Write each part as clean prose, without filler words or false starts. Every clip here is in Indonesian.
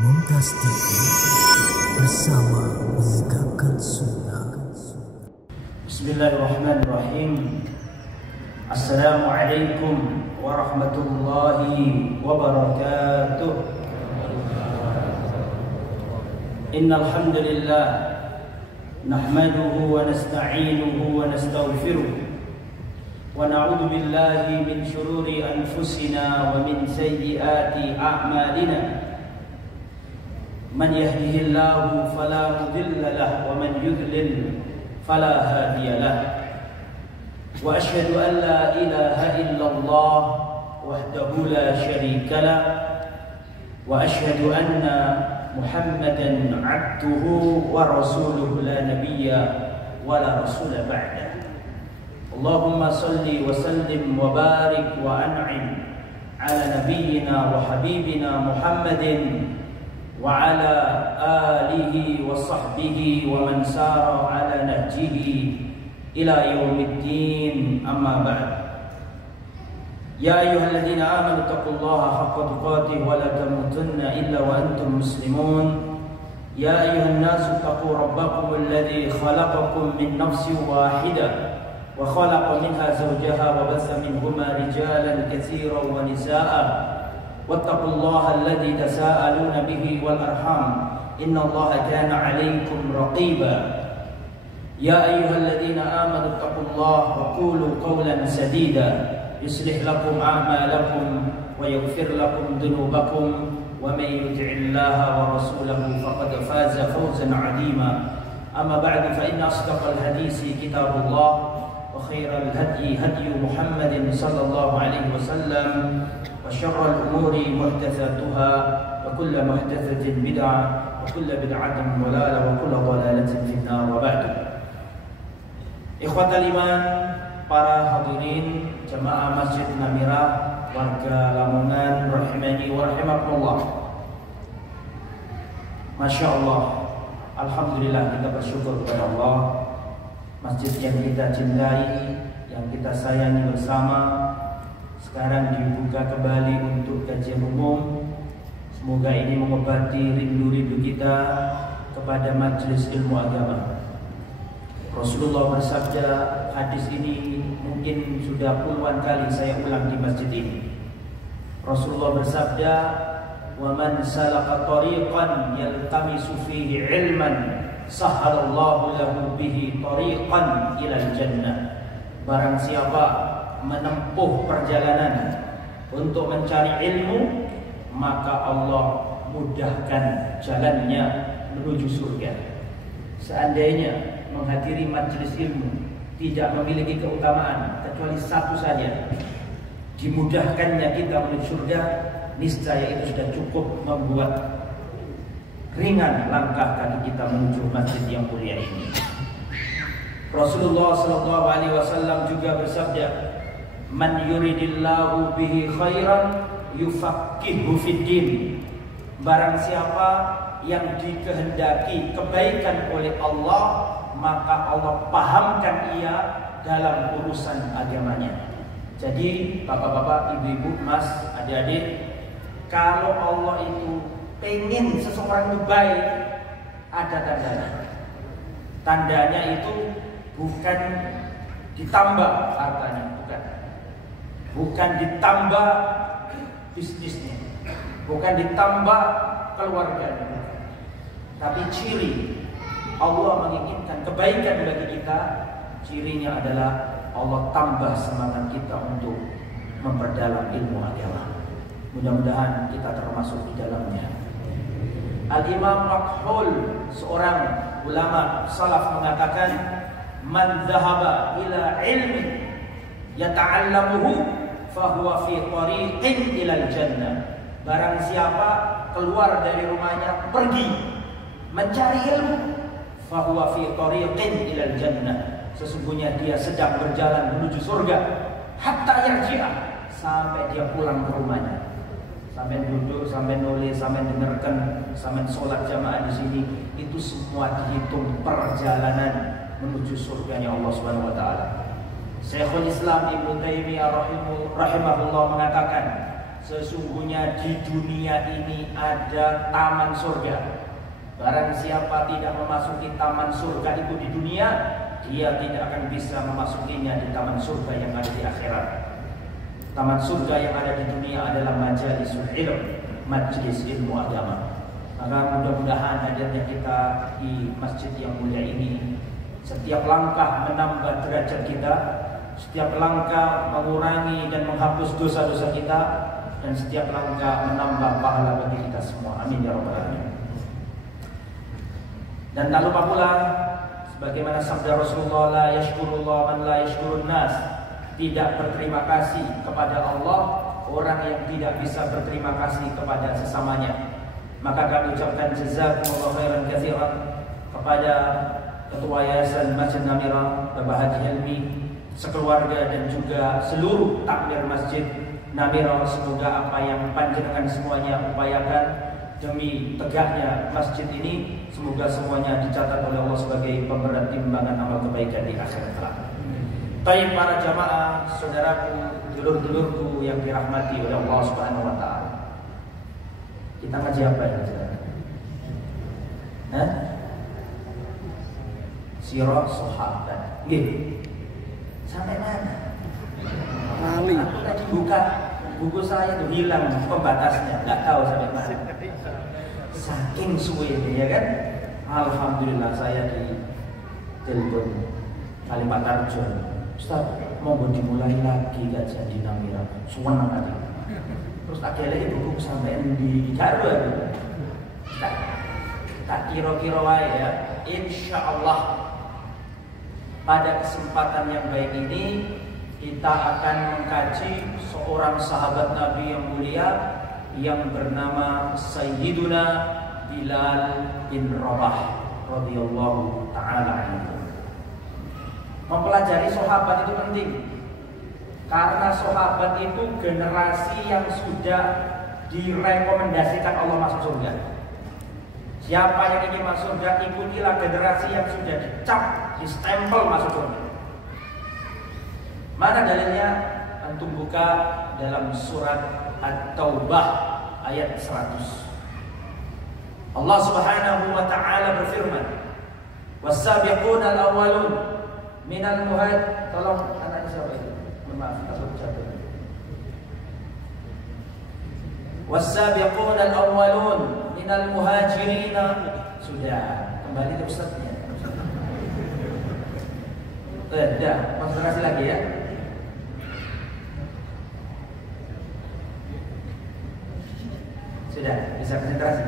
Mumtaz TV bersama menegakkan sunnah. Bismillahirrahmanirrahim. Assalamualaikum warahmatullahi wabarakatuh. Innal hamdalillah nahmaduhu wa nasta'inuhu wa nastaghfiruh wa na'udzu billahi min shururi anfusina wa min sayyiati a'malina. Man yahdihillahu fala mudilla lahu wa man yudlil fala hadiya lahu. Wa asyhadu an la ilaha illallah wahdahu la syarika lahu wa asyhadu anna Muhammadan abduhu wa rasuluhu la nabiyya wa la rasula ba'dah. Allahumma salli wa sallim wa barik wa an'im ala nabiyyina wa habibina Muhammadin wa ala alihi wa sahbihi wa man sara ala nahjihi ila yaumiddin, amma ba'd. Ya ayyuhalladzina amanu taqullaha haqqa tuqatih wa la tamutunna illa wa antum muslimun. Ya ayyuhan nasu taqu rabbakum alladzi khalaqakum min nafsin wahidah wa khalaqa minha zawjaha wa bassa minhuma rijalan katsiran wa nisaa'a wattaqullaha alladzi tasaaluna bihi wal arham innallaha kana 'alaykum raqiba. Ya ayyuhalladzina amanu taqullaha wa qulu qawlan sadida yuslih lakum a'malakum wa yaghfir lakum dhunubakum wa may yuti'illaha wa rasulahu faqad faza fawzan 'azima. Amma ba'du, fa inna asdaqal hadisi kitabullah wa khairal hadyi hadyu Muhammadin sallallahu alaihi wasallam wa syarrul umuri muhdatsatuha wa kullu muhdatsatin bid'ah wa kullu bid'atin dhalalah wa kullu dhalalatin finnar. Wa ba'du. Ikhwatal iman, para hadirin jamaah Masjid Namirah, warga Lamongan rahimani wa rahimakumullah. Masya Allah, alhamdulillah, kita bersyukur kepada Allah. Masjid yang kita cintai, yang kita sayangi bersama, sekarang dibuka kembali untuk kajian umum. Semoga ini mengobati rindu-rindu kita kepada majelis ilmu agama. Rasulullah bersabda, hadis ini mungkin sudah puluhan kali saya ulang di masjid ini. Rasulullah bersabda, "Wa man salaka tariqan yaltamisu fihi ilman sahhalallahu lahu bihi tariqan ilal jannah." Barang siapa menempuh perjalanan untuk mencari ilmu, maka Allah mudahkan jalannya menuju surga. Seandainya menghadiri majelis ilmu tidak memiliki keutamaan kecuali satu saja, dimudahkannya kita menuju surga, niscaya itu sudah cukup membuat ringan langkah kaki kita menuju masjid yang mulia ini. Rasulullah sallallahu alaihi wasallam juga bersabda, "Man yuridillahu bihi khairan yufaqihu fiddin." Barang siapa yang dikehendaki kebaikan oleh Allah, maka Allah pahamkan ia dalam urusan agamanya. Jadi bapak-bapak, ibu-ibu, mas, adik-adik, kalau Allah itu pengen seseorang itu baik, ada tandanya. Tandanya itu bukan ditambah hartanya, bukan ditambah bisnisnya, bukan ditambah keluarganya, tapi ciri Allah menginginkan kebaikan bagi kita, cirinya adalah Allah tambah semangat kita untuk memperdalam ilmu agama. Mudah-mudahan kita termasuk di dalamnya. Al-Imam Makhul, seorang ulama salaf, mengatakan, "Man dhahaba ila ilmin yata'allamuhu fahuwa fi tariqin ilal jannah." Barang siapa keluar dari rumahnya pergi mencari ilmu, fahuwa fi tariqin ilal jannah, sesungguhnya dia sedang berjalan menuju surga. Hatta yarji'a, sampai dia pulang ke rumahnya. Sampai duduk, sampai nulis, sampai dengarkan, sampai sholat jamaah di sini, itu semua dihitung perjalanan menuju surganya Allah Subhanahu wa taala. Syekhul Islam Ibnu Taimiyah rahimahullah mengatakan, sesungguhnya di dunia ini ada taman surga. Barang siapa tidak memasuki taman surga itu di dunia, dia tidak akan bisa memasukinya di taman surga yang ada di akhirat. Taman surga yang ada di dunia adalah majalisul ilm, majelis ilmu agama. Maka mudah-mudahan hadirnya kita di masjid yang mulia ini, setiap langkah menambah derajat kita, setiap langkah mengurangi dan menghapus dosa-dosa kita, dan setiap langkah menambah pahala bagi kita semua. Amin ya rabbal alamin. Dan tak lupa pula sebagaimana sabda Rasulullah, la yashkurullah man la yashkurun nas. Tidak berterima kasih kepada Allah orang yang tidak bisa berterima kasih kepada sesamanya. Maka kami ucapkan jazakumullah khairan katsiran kepada Ketua Yayasan Masjid Namira Bapak Haji Helmi, sekeluarga dan juga seluruh takmir Masjid Namira. Semoga apa yang panjenengan semuanya upayakan demi tegaknya masjid ini, semoga semuanya dicatat oleh Allah sebagai pemberat timbangan amal kebaikan di akhirat kelak. Baik para jamaah, saudaraku, dulur-dulurku yang dirahmati oleh Allah Subhanahu wa taala. Kita ngaji apa ya, saudara? Sirah sahabat. Nggih. Sampai mana? Kali. Aku tadi buka buku saya itu hilang pembatasnya, nggak tahu sampai mana. Saking suwene ya kan. Alhamdulillah saya di telepon Kalimat Tarjo. Ustaz, mau dimulai lagi kajian di Namira. Suweneng tadi. Terus tak gelek buku sampai di Garut ya. Tak kira-kira wae ya. Insyaallah pada kesempatan yang baik ini kita akan mengkaji seorang sahabat Nabi yang mulia yang bernama Sayyiduna Bilal bin Rabah radhiyallahu taala anhu. Mempelajari sahabat itu penting karena sahabat itu generasi yang sudah direkomendasikan Allah masuk surga. Siapa yang ingin masuk surga, ikutilah generasi yang sudah dicap, distempel masuk surga. Mana dalilnya? Antum buka dalam surat At-Taubah ayat 100. Allah Subhanahu wa taala berfirman, "Was-sabiquna al-awwalun minal muhajirin." Tolong anaknya siapa itu? Maaf, tak ucapkan. "Was-sabiquna al-awwalun minal muhajirin." Sudah, kembali ke ustaznya. Sudah, konsentrasi lagi ya. Sudah, bisa konsentrasi.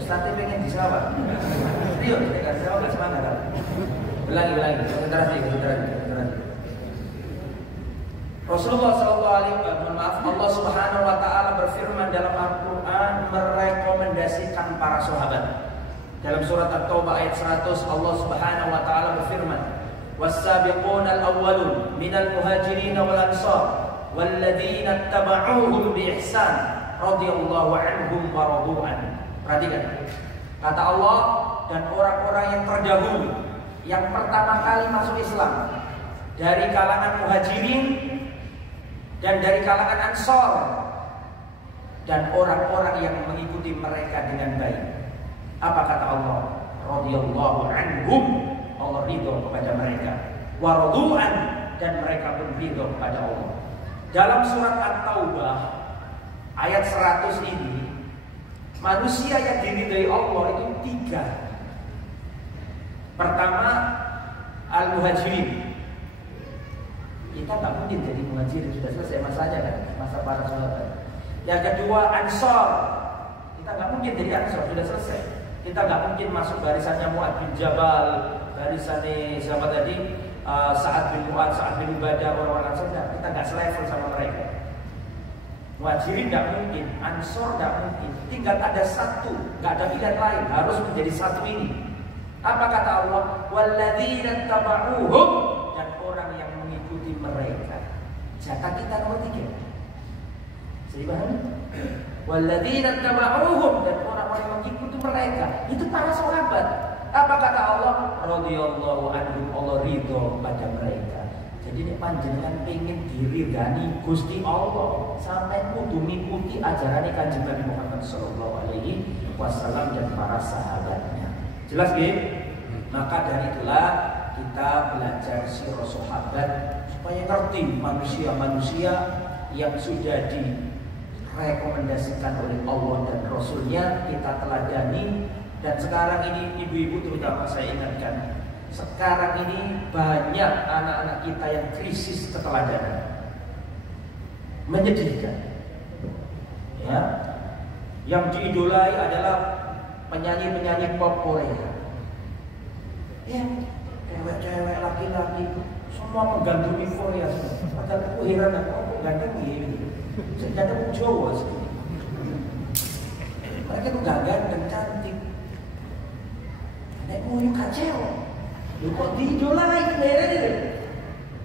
Ustaz pengen disawat. Serius, saya kasih tahu nggak semangat kan? Ulangi, konsentrasi. Rasulullah SAW, Allah Subhanahu wa taala berfirman dalam Al-Qur'an merekomendasikan para sahabat. Dalam surat At-Taubah ayat 100 Allah Subhanahu wa taala berfirman, "Was-sabiquna al-awwalun minal muhajirin wal ansar walladzina ittaba'uuhum bi ihsan radhiyallahu anhum wa radu an." Perhatikan. Kata Allah, dan orang-orang yang terdahulu yang pertama kali masuk Islam dari kalangan muhajirin dan dari kalangan ansor dan orang-orang yang mengikuti mereka dengan baik. Apa kata Allah? Radhiyallahu anhum, Allah ridho kepada mereka. Wa radu'an, dan mereka pun ridho kepada Allah. Dalam surat At-Taubah ayat 100 ini, manusia yang diridhai Allah itu 3. Pertama, al-muhajirin. Kita nggak mungkin jadi muhajirin, sudah selesai masanya kan, masa para sahabat. Yang kedua, ansor. Kita nggak mungkin jadi ansor, sudah selesai. Kita nggak mungkin masuk barisannya Mu'ad bin Jabal, barisannya siapa tadi, Sa'ad bin Mu'ad, Sa'ad bin Ubadah, orang-orang ansor. Kita nggak selevel sama mereka. Muhajirin nggak mungkin, ansor nggak mungkin. Tinggal ada satu, nggak ada pilihan lain, harus menjadi satu ini. Apa kata Allah? Walladzina taba'uhum, dan orang yang mengikuti mereka. Jatah kita nomor 3. Saya paham? Walladzina taba'uhum, dan orang-orang yang mengikuti mereka. Itu para sahabat. Apa kata Allah? Radhiyallahu anhum, Allah ridho pada mereka. Jadi nek panjenengan pengen diridani Gusti Allah, sampai kudu mengikuti ajaran Kanjeng Nabi Muhammad sallallahu alaihi wasallam dan para sahabatnya. Jelas nggih? Maka dari itulah kita belajar sirah sahabat supaya ngerti manusia-manusia yang sudah direkomendasikan oleh Allah dan Rasulnya, kita teladani. Dan sekarang ini ibu-ibu terutama saya ingatkan, sekarang ini banyak anak-anak kita yang krisis keteladanan, menyedihkan. Ya, yang diidolai adalah penyanyi-penyanyi pop Korea. Ya, cewek-cewek, laki-laki, semua menggandrungi Korea semua. Padahal aku heran, aku ganteng ini. Ternyata aku Jawa sih. Mereka tuh gagah dan cantik. Nek mau yuk kacau. Lu kok diidolai ini?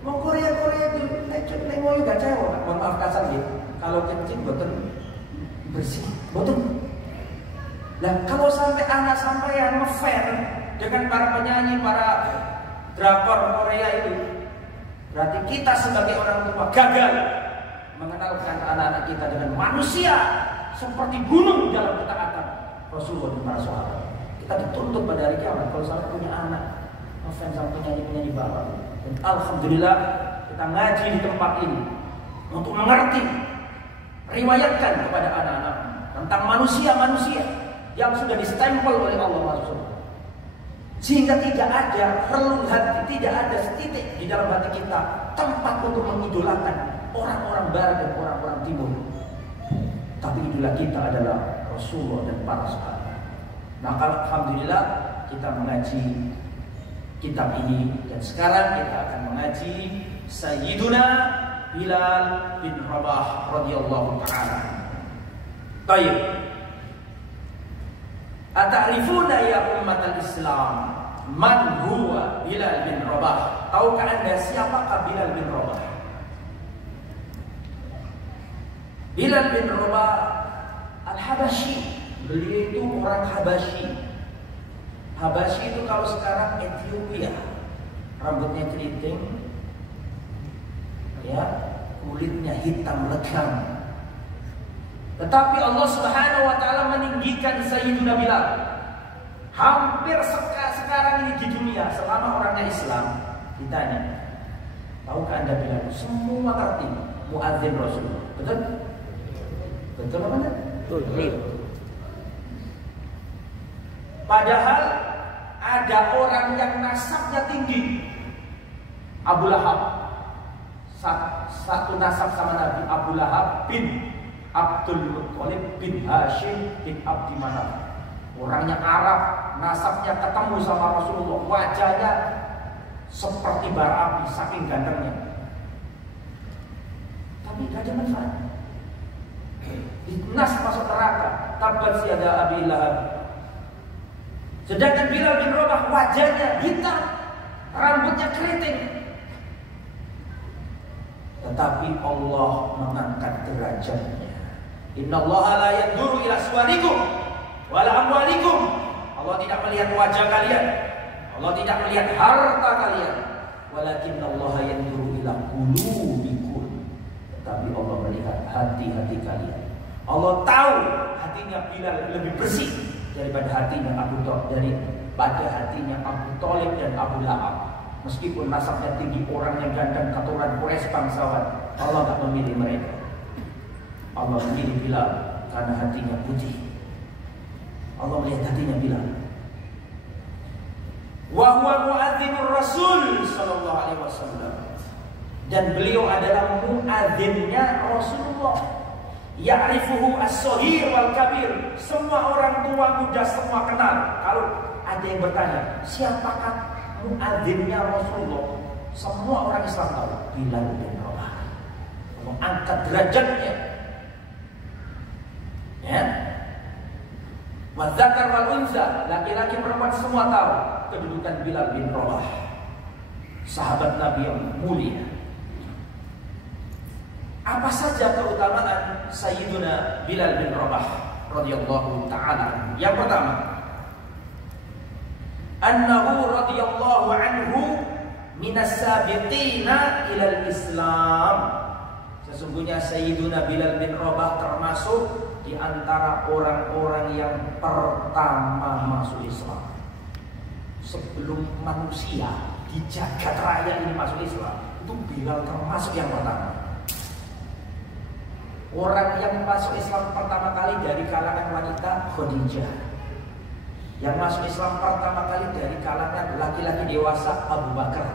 Mau Korea itu nek mau yuk kacau. Mohon maaf kasar ya. Kalau kencing boten bersih, boten. Nah, kalau sampai anak sampai yang ngefans dengan para penyanyi, para drakor Korea itu, berarti kita sebagai orang tua gagal mengenalkan anak-anak kita dengan manusia seperti gunung dalam ketaatan Rasulullah dan para sahabat. Kita dituntut pada hari kiamat kalau sampai punya anak ngefans sama penyanyi-penyanyi barat. Dan alhamdulillah kita ngaji di tempat ini untuk mengerti, riwayatkan kepada anak-anak tentang manusia-manusia yang sudah distempel oleh Allah SWT. Sehingga tidak ada relung hati, tidak ada setitik di dalam hati kita tempat untuk mengidolakan orang-orang barat dan orang-orang timur. Tapi idola kita adalah Rasulullah dan para sahabat. Maka alhamdulillah kita mengaji kitab ini, dan sekarang kita akan mengaji Sayyiduna Bilal bin Rabah radhiyallahu taala. Baik. Ata'rifuna ya ummatal Islam man huwa Bilal bin Rabah? Tahukah Anda siapakah Bilal bin Rabah? Bilal bin Rabah Al-Habashi. Beliau itu orang Habashi. Habashi itu kalau sekarang Ethiopia. Rambutnya keriting, ya, kulitnya hitam legam. Tetapi Allah Subhanahu wa taala meninggikan Sayyiduna Bilal. Hampir sekarang ini di dunia selama orangnya Islam ditanya, tahukah Anda Bilal? Semua ngerti muadzin Rasulullah. Betul? Betul apa enggak? Betul. Padahal ada orang yang nasabnya tinggi, Abu Lahab. Satu nasab sama Nabi, Abu Lahab bin Abdul Muttalib bin Hashim bin Abdi Manaf. Orangnya Arab, nasabnya ketemu sama Rasulullah, wajahnya seperti bara api, saking gantengnya. Tapi gak ada manfaat. Nas masuk neraka, tabat siada Abi Lahab. Sedangkan Bilal bin Rabah wajahnya hitam, rambutnya keriting. Tetapi Allah mengangkat derajatnya. Innallaha la yanzuru ila suwarikum wala amwalikum. Allah tidak melihat wajah kalian, Allah tidak melihat harta kalian. Walakinnallaha yanzuru ila qulubikum. Tetapi Allah melihat hati-hati kalian. Allah tahu hatinya Bilal lebih bersih daripada hatinya Abu Thalib dan Abu Lahab. Meskipun nasabnya tinggi, orangnya ganteng, keturunan Quraisy bangsawan, Allah tak memilih mereka. Allah memilih Bilal karena hatinya putih. Allah melihat hatinya Bilal. Wa huwa muadzinur Rasul sallallahu alaihi wasallam. Dan beliau adalah muadzinnya Rasulullah. Ya'rifuhu as-shaghir wal kabir. Semua orang tua muda semua kenal. Kalau ada yang bertanya, siapakah muadzinnya Rasulullah? Semua orang Islam tahu, Bilal bin Rabah. Mengangkat derajatnya. Ya. Wa dzakar wal unsa, laki-laki perempuan semua tahu kedudukan Bilal bin Rabah. Sahabat Nabi yang mulia. Apa saja keutamaan Sayyiduna Bilal bin Rabah radhiyallahu taala? Yang pertama, annahu radhiyallahu anhu minas sabiqina ilal Islam. Sesungguhnya Sayyiduna Bilal bin Rabah termasuk di antara orang-orang yang pertama masuk Islam. Sebelum manusia di jagat raya ini masuk Islam, itu Bilal termasuk yang pertama. Orang yang masuk Islam pertama kali dari kalangan wanita Khadijah. Yang masuk Islam pertama kali dari kalangan laki-laki dewasa Abu Bakar.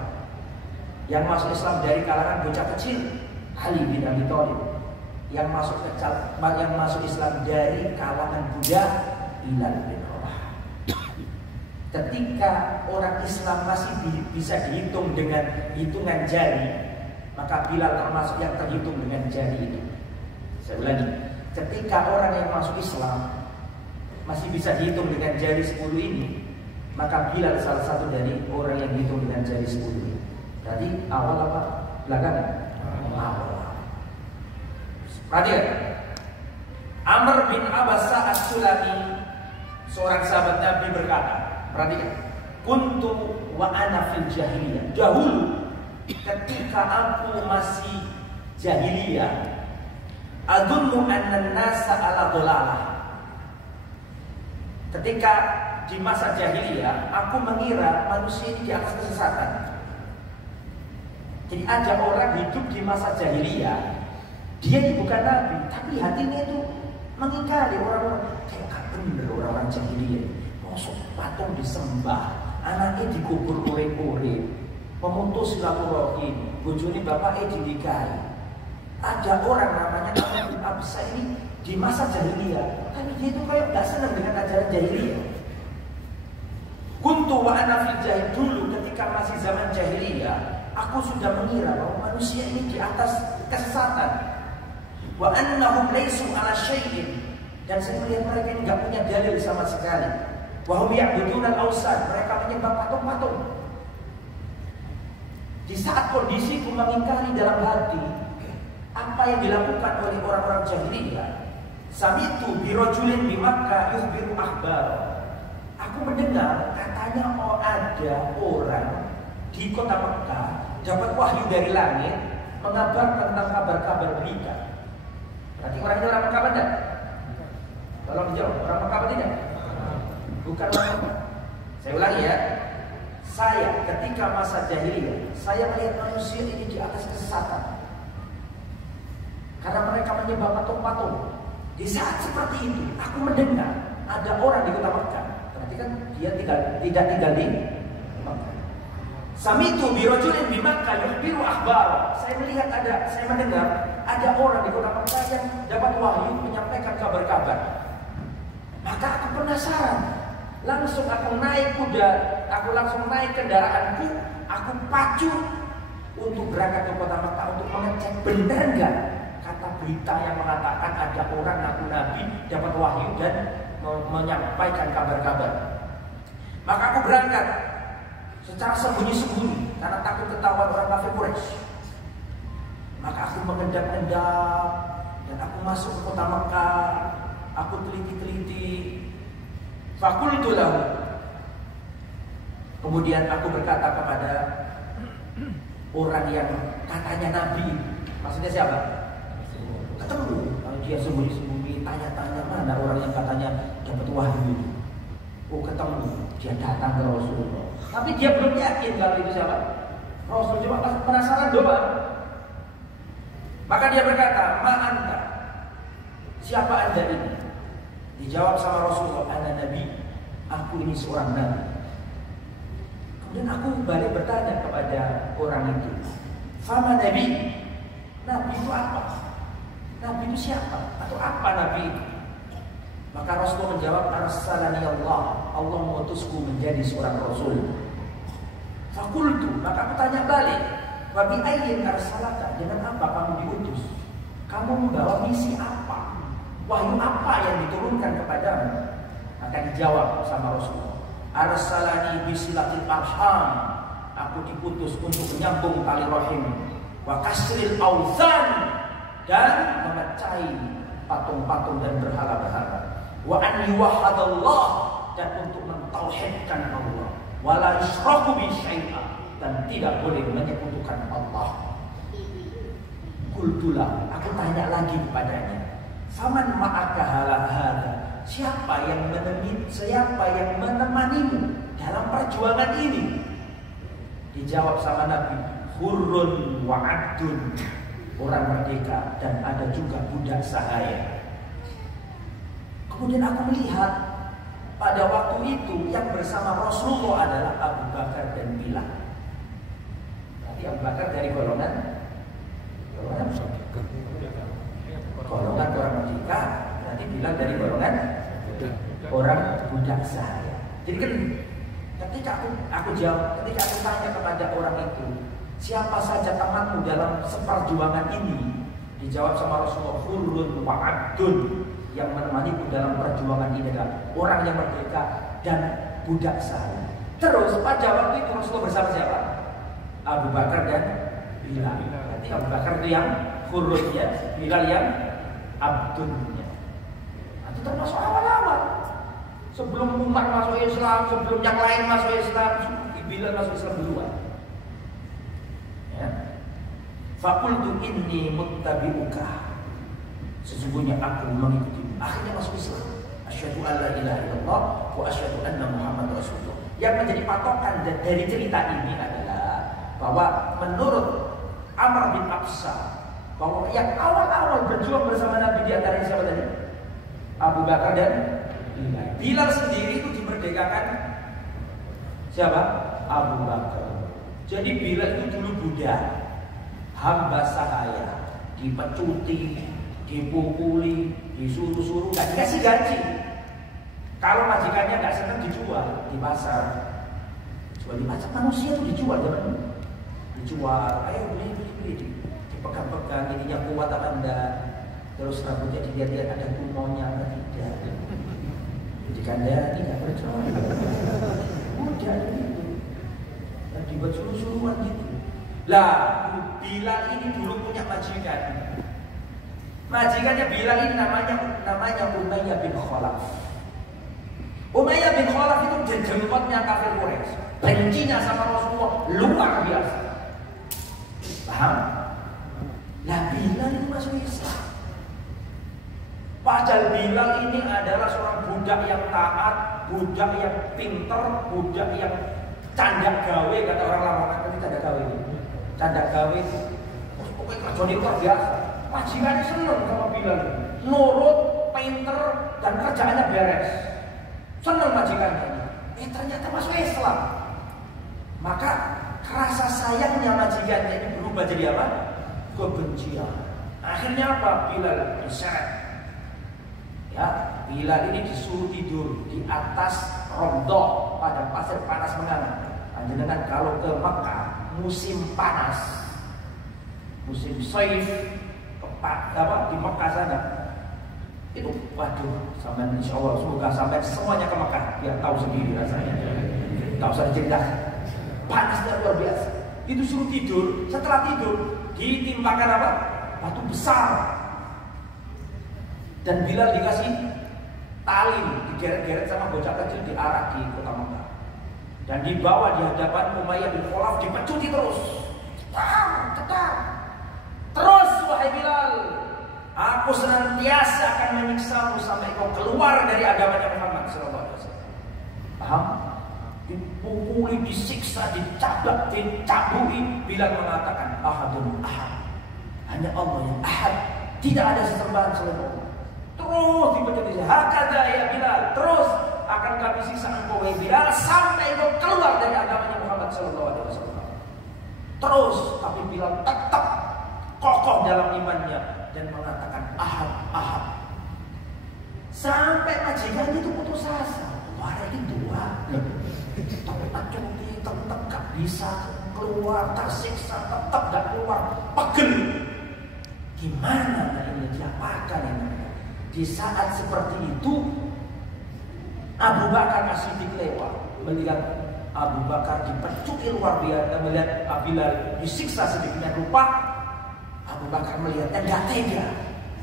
Yang masuk Islam dari kalangan bocah kecil Ali bin Abi Thalib. Yang masuk Islam dari kalangan budak Bilal bin Rabah. Ketika orang Islam masih bisa dihitung dengan hitungan jari, maka Bilal termasuk yang terhitung dengan jari itu. Saya ulangi, ketika orang yang masuk Islam masih bisa dihitung dengan jari 10 ini, maka Bilal salah satu dari orang yang dihitung dengan jari 10 ini. Tadi awal apa? Belakangan? Awal. Perhatikan, Amr bin Abbasa as-Sulami, seorang sahabat Nabi berkata, perhatikan, kuntu wa ana fil jahiliyah. Dahulu ketika aku masih jahiliyah, adunnu anna nasa ala dhalalah. Ketika di masa jahiliyah, aku mengira manusia ini di atas kesesatan. Jadi ada orang hidup di masa jahiliyah, dia ini bukan nabi, tapi hatinya itu mengingkari orang-orang. Kayak gak bener orang-orang jahiliyah. Masuk patung disembah, anaknya dikubur urip-urip, memutus silaturahim, bojone bapaknya dinikahi. Ada orang namanya Amr bin Abbasa ini di masa jahiliyah, tapi dia itu kayak gak senang dengan ajaran jahiliyah. Kuntu wa ana fil jahil, dulu ketika masih zaman jahiliyah, aku sudah mengira bahwa manusia ini di atas kesesatan. Wa annahum laysu ala syai'in, dan saya melihat mereka ini gak punya dalil sama sekali. Wa hum ya'buduna al-awsan, mereka menyembah patung-patung. Di saat kondisiku mengingkari dalam hati apa yang dilakukan oleh orang-orang jahiliyah, sami'tu bi rajulin bi Makkah yukhbiru akhbar. Aku mendengar katanya ada orang di kota Mekah dapat wahyu dari langit mengabarkan tentang kabar-kabar berita. Berarti orang ini orang Mekah benar? Tolong dijawab, orang Mekah tidak? Bukan orang Mekah. Saya ulangi ya. Saya ketika masa jahiliyah, saya melihat manusia ini di atas kesesatan. Karena mereka menyembah patung-patung. Di saat seperti itu, aku mendengar ada orang di kota Mekah. Berarti kan dia tidak tinggal di Mekah. Sami'tu bi rajulin bi Makkah yukhbiru akhbar. Saya mendengar ada orang di kota Mekah yang dapat wahyu menyampaikan kabar-kabar. Maka aku penasaran. Langsung aku naik kuda, aku langsung naik kendaraanku, aku pacu untuk berangkat ke kota Mekah untuk mengecek benar enggak kata berita yang mengatakan ada orang ngaku nabi dapat wahyu dan menyampaikan kabar-kabar. Maka aku berangkat secara sembunyi-sembunyi karena takut ketahuan orang kafir Quraisy. Maka aku mengendap-endap dan aku masuk ke kota Mekah. Aku teliti-teliti. Fakultu lahu. Kemudian aku berkata kepada orang yang katanya nabi. Maksudnya siapa? Ketemu. Kalau dia sembunyi-sembunyi, tanya-tanya mana orang yang katanya dapat wahyu. Oh, ketemu. Dia datang ke Rasulullah. Tapi dia belum yakin kalau itu siapa. Rasul cuma penasaran doang. Maka dia berkata, "Ma anta? Siapa anda ini?" Dijawab sama Rasulullah, "Ana nabi, aku ini seorang nabi." Kemudian aku balik bertanya kepada orang itu, "Fama nabi? Nabi itu apa? Nabi itu siapa? Atau apa nabi itu?" Maka Rasulullah menjawab, "Arsalani Allah, Allah mengutusku menjadi seorang rasul." Fakultu, maka aku tanya balik, "Wa bi ayyin arsalaka? Dengan apa kamu diutus? Kamu membawa misi apa? Wahyu apa yang diturunkan kepadamu?" Maka dijawab sama Rasulullah, "Arsalani bisilatil arham." Aku diputus untuk menyambung tali rahim, wa kasril auzan, dan memecahi patung-patung dan berhala-berhala, wa an yuwahhadallah, dan untuk mentauhidkan Allah, wala yusyraku bi syai'a, dan tidak boleh menyekutukan Allah. Qultulah, aku tanya lagi kepadanya, faman ma'aka hada, siapa yang menemanimu dalam perjuangan ini? Dijawab sama Nabi, hurrun wa abdun, orang merdeka dan ada juga budak sahaya. Kemudian aku melihat pada waktu itu yang bersama Rasulullah adalah Abu Bakar dan Bilal. Berarti Abu Bakar dari golongan orang merdeka, berarti Bilal dari golongan orang budak sahaya. Jadi kan ketika aku tanya kepada orang itu, siapa saja temanmu dalam seperjuangan ini? Dijawab sama Rasulullah, hurrun wa abdun, yang menemaniku dalam perjuangan ini adalah orang yang merdeka dan budak sahaya. Terus pada waktu itu Rasulullah bersama siapa? Abu Bakar dan Bilal. Berarti Abu Bakar itu yang hurrunnya, Bilal yang abdunnya. Itu termasuk awal-awal. Sebelum Umar masuk Islam, sebelum yang lain masuk Islam, Bilal masuk Islam duluan. Ya. Faqultu inni muttabi'uka, sesungguhnya aku mengikuti. Akhirnya masuk Islam. Asyhadu an la ilaha illallah wa asyhadu anna Muhammadar Rasulullah. Yang menjadi patokan dari cerita ini adalah bahwa menurut Amr bin Absa, bahwa yang awal-awal berjuang bersama Nabi di antara siapa tadi? Abu Bakar dan Bilal. Bilal sendiri itu dimerdekakan siapa? Abu Bakar. Jadi Bilal itu dulu budak, hamba sahaya, dipecuti, dipukuli, disuruh-suruh, nggak dikasih gaji. Kalau majikannya nggak senang dijual di pasar. Jual di pasar, manusia itu dijual zaman dulu. Dijual, ayo beli, dipegang-pegang, ininya kuat apa enggak. Terus rambutnya dilihat-lihat ada tumonya apa tidak. Dikandani nggak percaya. Udah gitu. Dan dibuat suruh-suruhan gitu. Lah, Bilal ini dulu punya majikan. Majikannya Bilal ini namanya Umayyah bin Khalaf. Umayyah bin Khalaf itu jengkotnya kafir Quraisy. Bencinya sama Rasulullah luar biasa. Paham? Nah, Bilal itu masuk Islam. Padahal Bilal ini adalah seorang budak yang taat, budak yang pinter, budak yang candak gawe, kata orang Lamongan kan candak gawe. Candak gawe. Pokoknya kerjanya luar biasa. Majikannya seneng sama Bilal, nurut, pinter, dan kerjaannya beres. Seneng majikannya. Ternyata masuk Islam. Maka rasa sayangnya majikannya ini berubah jadi apa? Kebencian. Akhirnya apa? Bilal diseret. Ya, Bilal ini disuruh tidur di atas romdoh pada pasir panas menganga. Dengan kalau ke Mekah musim panas, musim saif, di Mekah sana itu, waduh, sampai insya Allah semoga sampai semuanya ke Mekah biar tahu sendiri rasanya. Tak usah cerita, panasnya luar biasa. Itu suruh tidur, setelah tidur ditimpakan apa? Batu besar. Dan Bilal dikasih tali, digeret-geret sama bocah kecil diarak di kota Mekah. Dan dibawa di hadapan Umayyah bin Khalaf, dipecuti terus. Cetar. Terus wahai Bilal, aku senantiasa akan menyiksamu sampai kau keluar dari agamanya Muhammad SAW. Paham? Dipukuli, disiksa, dicabak, dicabui. Bilal mengatakan ahadun ahad, hanya Allah yang ahad, tidak ada sesembahan selain Allah. Terus dipecuti, hakada ya Bilal, terus akan kami siksa engkau wahai Bilal sampai engkau keluar dari agamanya Muhammad SAW. Terus tapi Bilal tetap kokoh dalam imannya dan mengatakan ahad, ahad. Sampai majikannya itu putus asa. Wah, ini dua. Tetap cuti, tetap gak bisa keluar, tersiksa, tetap gak keluar, pegel. Gimana ini diapakan ini? Di saat seperti itu Abu Bakar As-Siddiq lewat, melihat Abu Bakar dipecuti luar biasa, melihat Bilal disiksa sedemikian rupa. Abu Bakar melihatnya gak tega,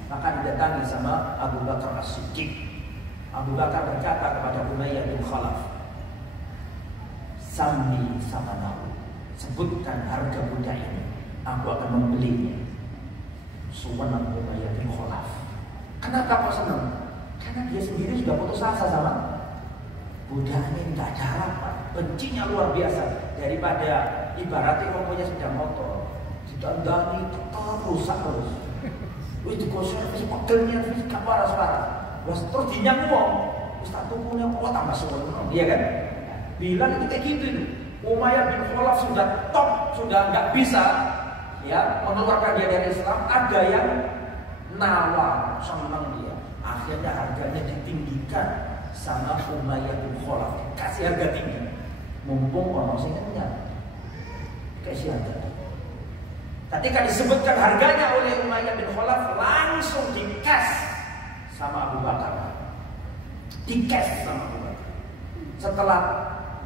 maka didatangi sama Abu Bakar As-Siddiq. Abu Bakar berkata kepada Umayyah bin Khalaf, "Sammi samanahu, sebutkan harga budak ini, aku akan membelinya. Suwanan Umayyah bin Khalaf. Kenapa kok senang? Karena dia sendiri sudah putus asa sama budaknya, tidak ada harapan, bencinya luar biasa. Daripada ibaratnya kamu punya sepeda motor, ditandani tetap rusak terus. Wis dikoservis pegelnya terus gak waras-waras. Terus dinyang wong, wis tak tukunya kok tambah suwen. Iya kan? Bilal itu kayak gitu itu. Umayyah bin Khalaf sudah top, sudah nggak bisa ya mengeluarkan dia dari Islam. Ada yang nawar, senang dia. Akhirnya harganya ditinggikan sama Umayyah bin Khalaf, kasih harga tinggi. Mumpung orang sing kenyang, kasih harga. Ketika disebutkan harganya oleh Umayyah bin Khalaf, langsung di-cash sama Abu Bakar. Di-cash sama Abu Bakar. Setelah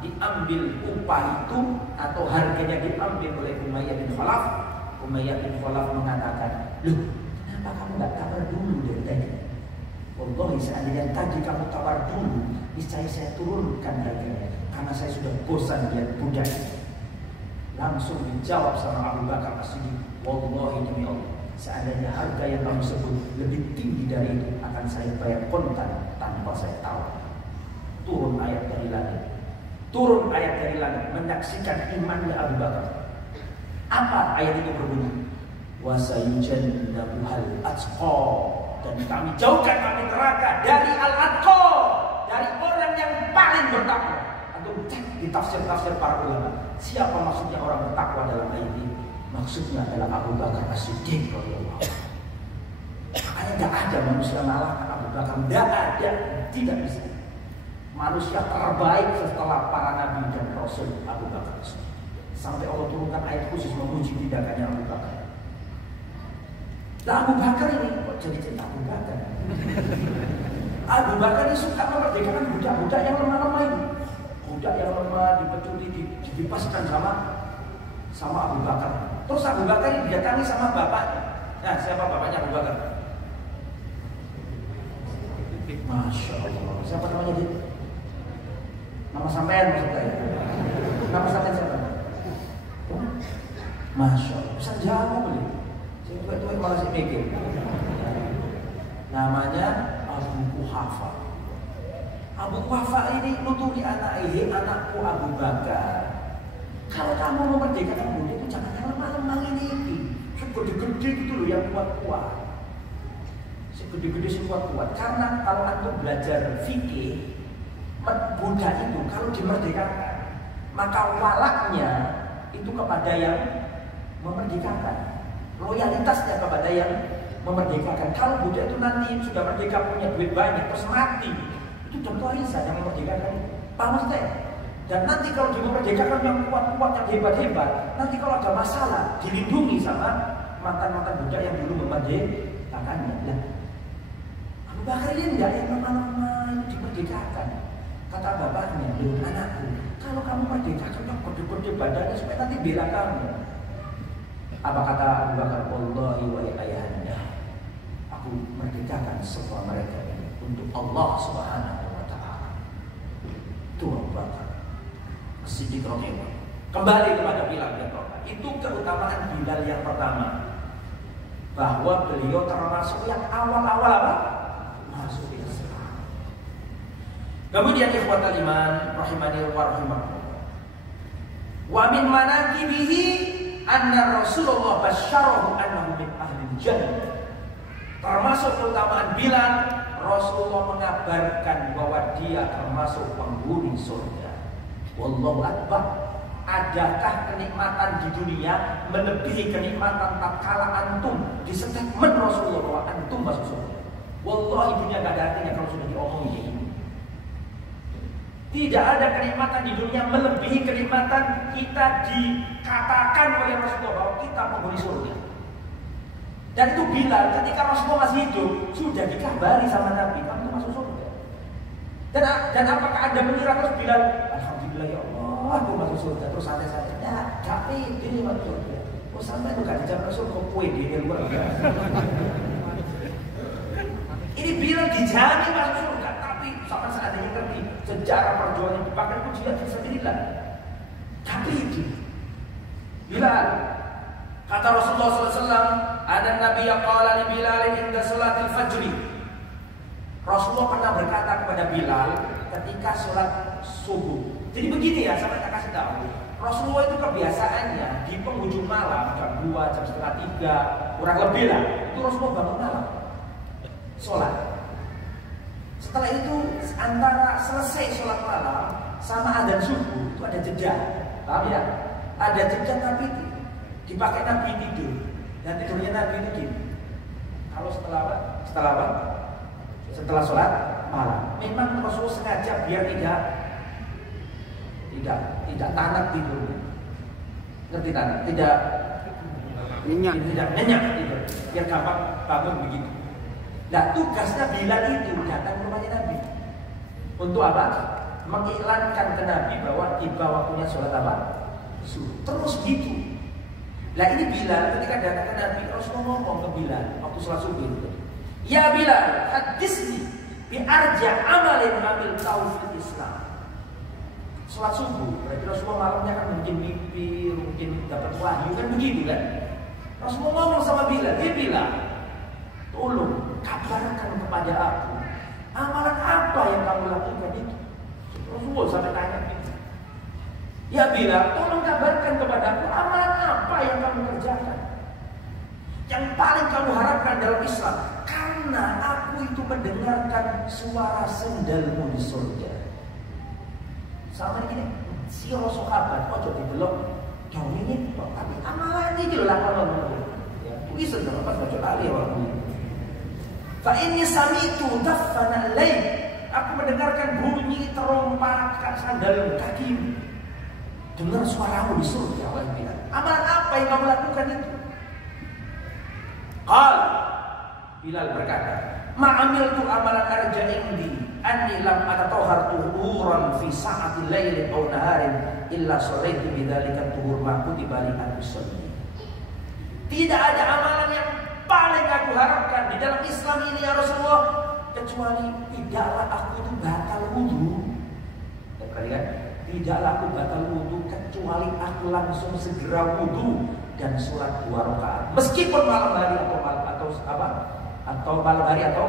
diambil upah itu atau harganya diambil oleh Umayyah bin Khalaf, Umayyah bin Khalaf mengatakan, loh, kenapa kamu nggak tawar dulu dari tadi? Wallahi seandainya tadi kamu tawar dulu, saya turunkan harganya karena saya sudah bosan lihat budak. Langsung dijawab sama Abu Bakar As-Siddiq, wallahi demi Allah, seandainya harga yang kamu sebut lebih tinggi dari itu, akan saya bayar kontan tanpa saya tahu. Turun ayat dari langit. Turun ayat dari langit menyaksikan imannya Abu Bakar. Apa ayat itu berbunyi? Wa sayujannabuhal atqa, dan kami jauhkan kami neraka dari al-atqa, dari orang yang paling bertakwa. Antum cek di tafsir-tafsir para ulama, siapa maksudnya orang bertakwa dalam ayat ini? Maksudnya adalah Abu Bakar As-Siddiq radhiyallahu anhu. Makanya tidak ada manusia mengalahkan Abu Bakar, tidak ada, tidak bisa. Manusia terbaik setelah para nabi dan rasul Abu Bakar. Sampai Allah turunkan ayat khusus memuji tindakannya Abu Bakar. Nah, Abu Bakar ini kok jadi cerita Abu Bakar? Abu Bakar ini suka memerdekakan budak-budak yang lemah-lemah ini. Budak yang lemah dipeculi, dibebaskan sama Abu Bakar. Terus Abu Bakar ini didatangi sama bapaknya. Nah, siapa bapaknya Abu Bakar? Masya Allah. Siapa namanya dia? Nama sampean maksudnya. Nama sampean siapa? Masya Allah. Bisa jawab boleh. Saya tua-tua malah saya mikir. Namanya Abu Quhafa. Abu Quhafa ini nuturi anak ini, anakku Abu Bakar. Kalau kamu mau merdekakan budak itu jangan yang lemah-lemah ini. Segede-gede gitu loh yang kuat-kuat. Segede-gede sih kuat-kuat. Karena kalau antum belajar fikih, budak itu kalau dimerdekakan, maka walaknya itu kepada yang memerdekakan. Loyalitasnya kepada yang memerdekakan. Kalau budak itu nanti sudah merdeka punya duit banyak terus mati, itu contoh Isa yang memerdekakan. Paham saya? Dan nanti kalau dia memerdekakan yang kuat-kuat, yang hebat-hebat, nanti kalau ada masalah dilindungi sama mantan-mantan budak yang dulu memerdekakannya. Nah, Abu Bakar ini enggak yang lemah-lemah dimerdekakan. Kata bapaknya, loh anakku, kalau kamu merdekakan yang gede-gede badannya supaya nanti bela kamu. Apa kata Abu Bakar? Wallahi wa ayahanda, aku merdekakan semua mereka ini untuk Allah Subhanahu wa ta'ala. Itu Abu Bakar As-Siddiq radhiyallahu anhu. Kembali kepada Bilal bin Rabah. Itu keutamaan Bilal yang pertama, bahwa beliau termasuk yang awal-awal apa? Masuk Islam. Kemudian ikhwatal iman rahimani wa rahimakumullah. Wa min manaqibihi anna Rasulullah basyarahu annahu min ahli jannah. Termasuk keutamaan Bilal, Rasulullah mengabarkan bahwa dia termasuk penghuni surga. Wallahu akbar. Adakah kenikmatan di dunia melebihi kenikmatan tatkala antum di statement Rasulullah bahwa antum masuk surga? Wallahi dunia gak ada artinya kalau sudah diomongin ini. Tidak ada kenikmatan di dunia melebihi kenikmatan kita dikatakan oleh Rasulullah bahwa kita penghuni surga. Dan itu Bilal ketika Rasulullah masih hidup sudah dikabari sama Nabi, kamu masuk surga. Dan apakah Anda mengira terus Bilal, alhamdulillah ya Allah, aku masuk surga. Terus santai-santai, ya tapi ini masuk surga. Oh sampai itu gak dijawab surga, kue di luar biasa. Ini Bilal dijamin masuk surga, tapi sampai saat ini ngerti sejarah perjuangan dipakai pun juga sendirilah. Tapi itu Bilal. Kata Rasulullah SAW, ada Nabi yang qala li Bilal inda salatil fajri. Rasulullah pernah berkata kepada Bilal ketika sholat subuh. Jadi begini ya, sampai tak kasih tahu. Rasulullah itu kebiasaannya di penghujung malam jam 2, jam setengah 3, kurang lebih lah. Itu Rasulullah bangun malam, sholat. Setelah itu antara selesai sholat malam sama adzan subuh itu ada jeda, paham ya? Ada jeda Nabi dipakai Nabi tidur. Dan tidurnya Nabi itu gini. Kalau setelah apa? Setelah sholat malam. Memang Rasulullah sengaja biar tidak tanak tidurnya. Ngerti tanak? Tidak nyenyak tidur. Biar gampang bangun begitu. Nah, tugasnya Bilal itu datang ke rumahnya Nabi. Untuk apa? Mengiklankan ke Nabi bahwa tiba waktunya sholat apa? Subuh. Terus gitu. Nah ini Bilal ketika datang ke Nabi, Rasulullah ngomong ke Bilal waktu sholat subuh itu, ya Bilal, hadisni bi arja amalin amil taufil Islam. Sholat subuh, berarti Rasulullah malamnya kan mungkin mimpi, mungkin dapat wahyu, kan begitu kan? Rasulullah ngomong sama Bilal, ya Bilal, tolong kabarkan kepada aku amalan apa yang kamu lakukan itu. Rasulullah sampai tanya gitu. Ya Bilal, tolong kabarkan kepada aku amalan apa yang kamu kerjakan, yang paling kamu harapkan dalam Islam. Karena aku itu mendengarkan suara sendalmu di surga. Sama ini si Rasulullah ojo dibelok jauh ini, tapi amalan ini lah kalau ya bisa dong pas baca lali waktu ini. Fa inni sami'tu daffana al-lail. Aku mendengarkan bunyi terompah sandal kakimu. Dengar suaramu di surga. Amalan apa yang kamu lakukan itu? Qal, Bilal berkata, ma'amil tu amalan arja indi anni lam atatohar tuhuran fi sa'ati laili aw naharin illa sallaitu bidzalika tuhur ma kutiba li an-sunnah. Tidak ada amalan yang paling aku harapkan di dalam Islam ini ya Rasulullah, kecuali tidaklah aku itu batal wudu. Perhatikan, tidaklah aku batal wudu kecuali aku langsung segera wudu dan sholat 2 rakaat, meskipun malam hari atau malam hari atau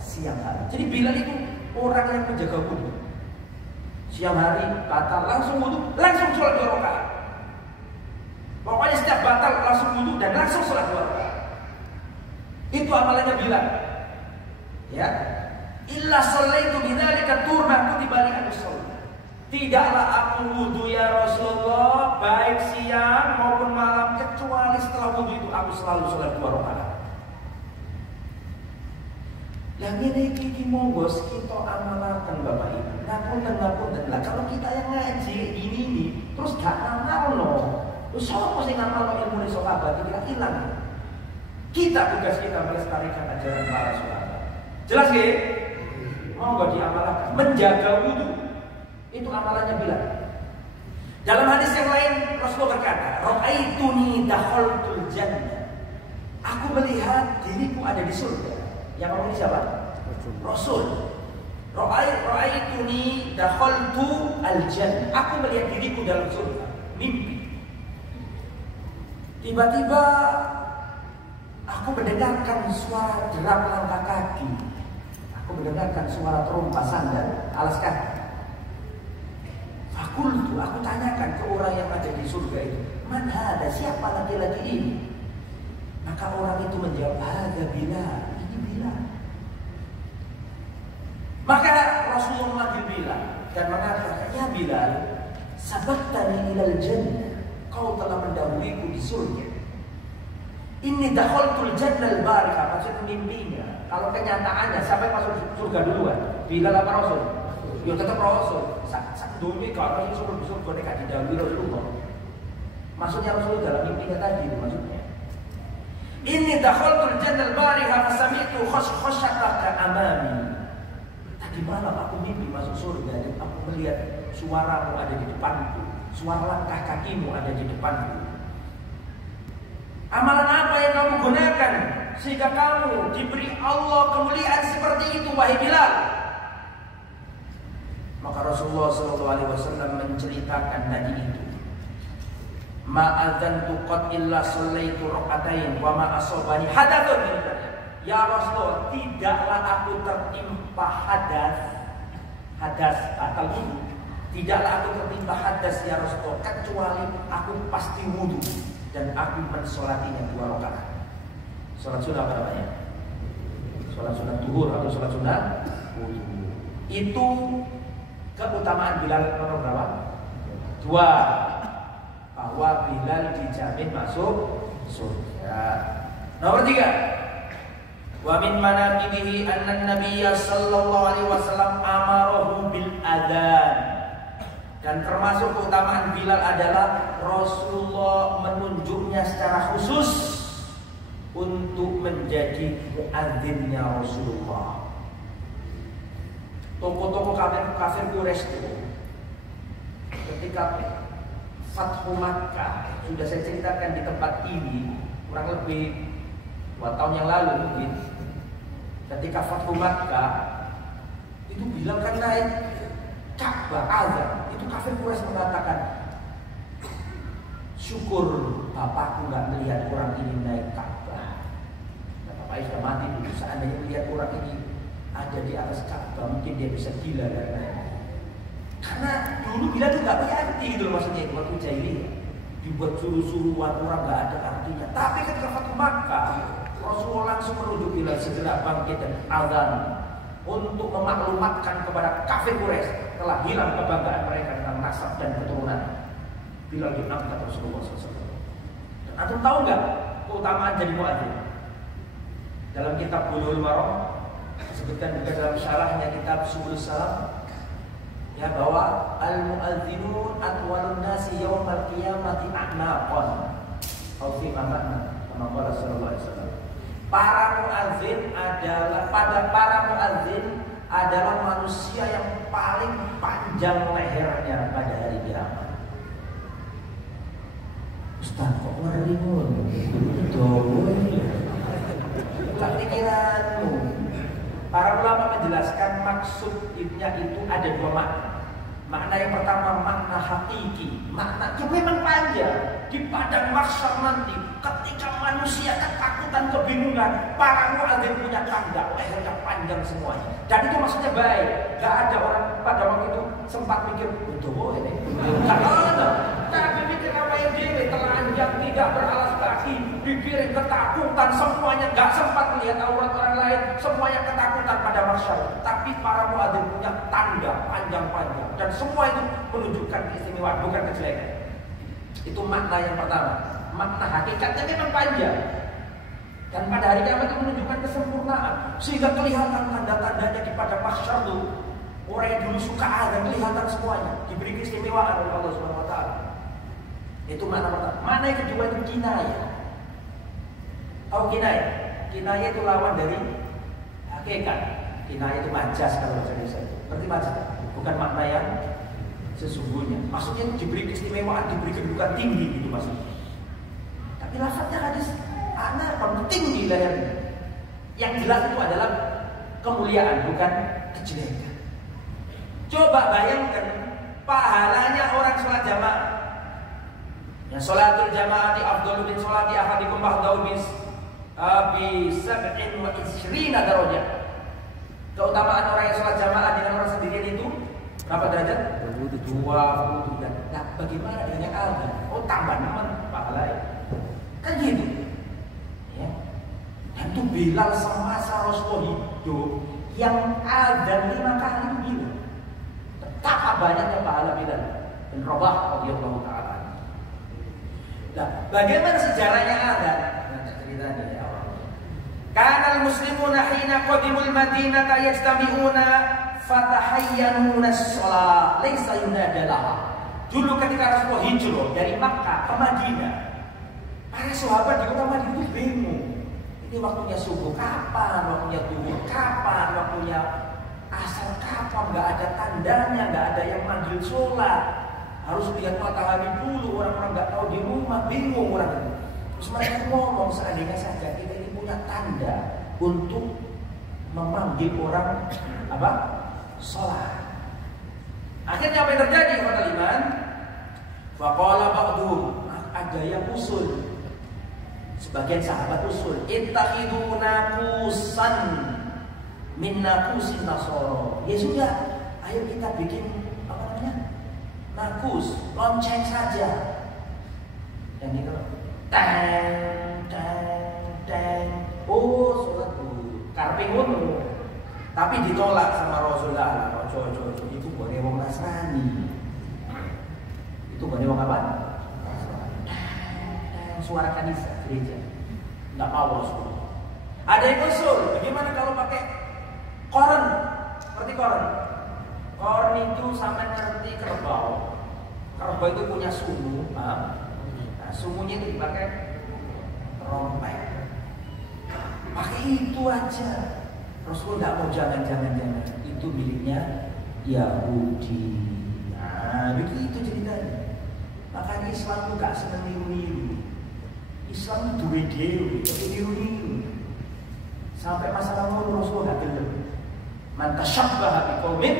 siang hari. Jadi Bilal itu orang yang menjaga wudu. Siang hari batal langsung wudu, langsung sholat 2 rakaat. Pokoknya setiap batal langsung wudu dan langsung sholat 2 rakaat. Itu amalannya Bilal. Ya, illa shallaitu bidzalika turma kutiba li an-sunnah. Tidaklah aku wudu ya Rasulullah baik siang maupun malam, kecuali setelah wudu itu aku selalu sholat 2 rakaat. Yang ini monggo kita amalakan Bapak Ibu. Ngapunten lah. Kalau kita yang ngaji ini terus gak ngamal no. Terus siapa sih ngamal ilmu dari sahabat itu hilang. Kita tugas kita melestarikan ajaran para sahabat. Jelas nggih? Monggo diamalkan. Menjaga wudu itu amalannya Bilal. Dalam hadis yang lain Rasulullah berkata, "Ra'aituni dakhaltul jannah." Aku melihat diriku ada di surga. Yang ngomong siapa? Rasul. Ra'aituni dakhaltu al-jannah. Aku melihat diriku dalam surga. Mimpi. Tiba-tiba aku mendengarkan suara derap langkah kaki. Aku mendengarkan suara terompah sandal alas kaki. Aku tanyakan ke orang yang ada di surga itu, "Man hada? Siapa laki-laki ini?" Maka orang itu menjawab, "Hada Bilal." Ini Bilal. Maka Rasulullah memanggil Bilal dan mengatakan, "Ya Bilal, sabaqtani ilal jannah." Kau telah mendahuluiku di surga. Ini dakhaltul jannah al-barikah, maksudnya mimpinya. Kalau kenyataannya sampai masuk surga duluan, Bilal apa Rasul? Ya tetap Rasul. Sak dunia kalau yang surga nek didahului Rasulullah. Maksudnya Rasul dalam mimpinya tadi itu maksudnya. Ini dakhaltul jannah al-barikah fasami'tu khashkhataka amami. Tadi malam aku mimpi masuk surga dan aku melihat suaramu ada di depanku. Suara langkah kakimu ada di depanku. Amalan apa yang kamu gunakan sehingga kamu diberi Allah kemuliaan seperti itu, wahai Bilal? Maka Rasulullah SAW menceritakan tadi itu. ma'adzantu qad illa shallaitu rak'atain wa ma asobani hadatsun. Ya Rasulullah, tidaklah aku tertimpa hadas batal wudu. Tidaklah aku tertimpa hadas ya Rasulullah, kecuali aku pasti wudu dan aku mensolatinya 2 rakaat. Salat sunat apa namanya? Salat sunat duhur atau salat sunat wudu. Itu keutamaan Bilal nomor berapa? 2. Bahwa Bilal dijamin masuk surga. Nomor 3. Wa min manaqibihi anna Nabiyya sallallahu alaihi wasallam amarahu bil adzan. Dan termasuk keutamaan Bilal adalah Rasulullah menunjuknya secara khusus untuk menjadi muadzinnya Rasulullah. Tokoh-tokoh kafir Quraisy itu ketika Fathu Makkah, sudah saya ceritakan di tempat ini kurang lebih 2 tahun yang lalu mungkin. Ketika Fathu Makkah itu bilang kan naik Ka'bah azan, itu kafir Quraisy mengatakan, syukur bapakku nggak melihat orang ini naik Ka'bah. Nah, bapaknya sudah mati dulu. Seandainya melihat orang ini ada di atas Ka'bah, mungkin dia bisa gila dan karena dulu Bilal itu nggak punya arti gitu loh, maksudnya itu waktu jahiliyah dibuat suruh-suruhan orang nggak ada artinya. Tapi ketika Fathu Makkah, Rasulullah langsung menunjuk Bilal segera bangkit dan azan untuk memaklumatkan kepada kafir Quraisy telah hilang kebanggaan mereka tentang nasab dan keturunan. Bilal diangkat Rasulullah SAW. Dan antum tahu nggak keutamaan jadi muadzin? Dalam kitab Bulughul Maram disebutkan juga dalam syarahnya kitab Subul Salam, ya, bahwa al-mu'adzinun atwalun nasi yaumal qiyamati a'naqan. Atau fi makna kama qala sallallahu alaihi wasallam. Para muadzin adalah manusia yang paling panjang lehernya pada hari kiamat. Ustaz, kok ngeri ngono? Tak pikiranmu. Para ulama menjelaskan maksudnya itu ada 2 makna. Makna yang pertama makna hakiki, makna yang memang panjang di padang mahsyar nanti, ketika manusia ketakutan, kebingungan, para muadzin punya tangga, lehernya panjang semuanya. Dan itu maksudnya baik. Gak ada orang pada waktu itu sempat mikir, betul ini. Gak ada. Tapi mikir apa yang dia telanjang, tidak beralas kaki, dipiring ketakutan, semuanya gak sempat melihat aurat orang lain, semuanya ketakutan pada mahsyar. Tapi para muadzin punya tangga panjang-panjang dan semua itu menunjukkan keistimewaan, bukan kejelekan. Itu makna yang pertama. Makna hakikatnya memang panjang. Dan pada hari kiamat itu menunjukkan kesempurnaan, sehingga kelihatan tanda-tandanya di padang mahsyar itu. Orang yang dulu suka azan kelihatan semuanya, diberi keistimewaan oleh Allah Subhanahu wa taala. Itu makna pertama. Makna yang kedua itu kinayah. Tahu kinayah? Kinayah itu lawan dari hakikat. Kinayah itu majas kalau bahasa Indonesia. Berarti majas, bukan makna yang sesungguhnya. Maksudnya diberi keistimewaan, diberi kedudukan tinggi gitu maksudnya. Tapi lafaznya hadis anak penting di lehernya. Yang jelas itu adalah kemuliaan, bukan kejelekan. Coba bayangkan pahalanya orang sholat jamaah. Yang sholatul jamaah di afdalu min sholati ahadikum ba'dahu bi 27 darajat. Keutamaan orang yang sholat jamaah dengan orang sendirian itu berapa derajat? 20 dan nah, bagaimana dengan yang azan? Oh, tambah 6 pahalanya. Kan gitu. Ya. Dan itu Bilal semasa Rasulullah hidup yang azan 5 kali itu Bilal. Betapa banyaknya pahala Bilal bin Rabah radhiyallahu taala. Nah, bagaimana sejarahnya azan? Nah, ceritanya ya Allah. Kana al-muslimuna hina qadimul Madinah yajtami'una fatahayyanuna as-shalah laisa yunadalaha. Dulu ketika Rasulullah hijrah dari Makkah ke Madinah, para sahabat di kota Madinah itu bingung. Ini waktunya subuh kapan, waktunya duhur kapan, waktunya asar kapan, nggak ada tandanya, nggak ada yang manggil sholat. Harus lihat matahari dulu, orang-orang nggak tahu di rumah, bingung orang itu. Terus mereka ngomong, seandainya saja kita ini punya tanda untuk memanggil orang apa? Sholat. Akhirnya apa yang terjadi kata iman? Faqala ba'dhum, ada yang usul. Sebagian sahabat usul, ittakhidhu naqusan min naqusin nasara. Ya sudah, ayo kita bikin apa namanya? Nakus, lonceng saja. Yang itu teng teng teng. Oh, sholat dulu. Karepe ngono. Tapi ditolak sama Rasulullah. Ojo itu boleh wong Nasrani. Itu boleh wong apa? Suara kanisa gereja. Enggak mau Rasulullah. Ada yang usul, bagaimana kalau pakai koren? Seperti koren. Koren itu sama ngerti kerbau. Kerbau itu punya sungu, nah, sungunya itu dipakai trompet. Pakai itu aja. Rasul nggak mau jangan. Itu miliknya Yahudi. Nah, begitu ceritanya. Makanya Islam itu gak seneng niru-niru. Islam itu dewe, tapi niru-niru. Sampai masalah mau Rasul gak gelem. Man tasyabbaha biqaumin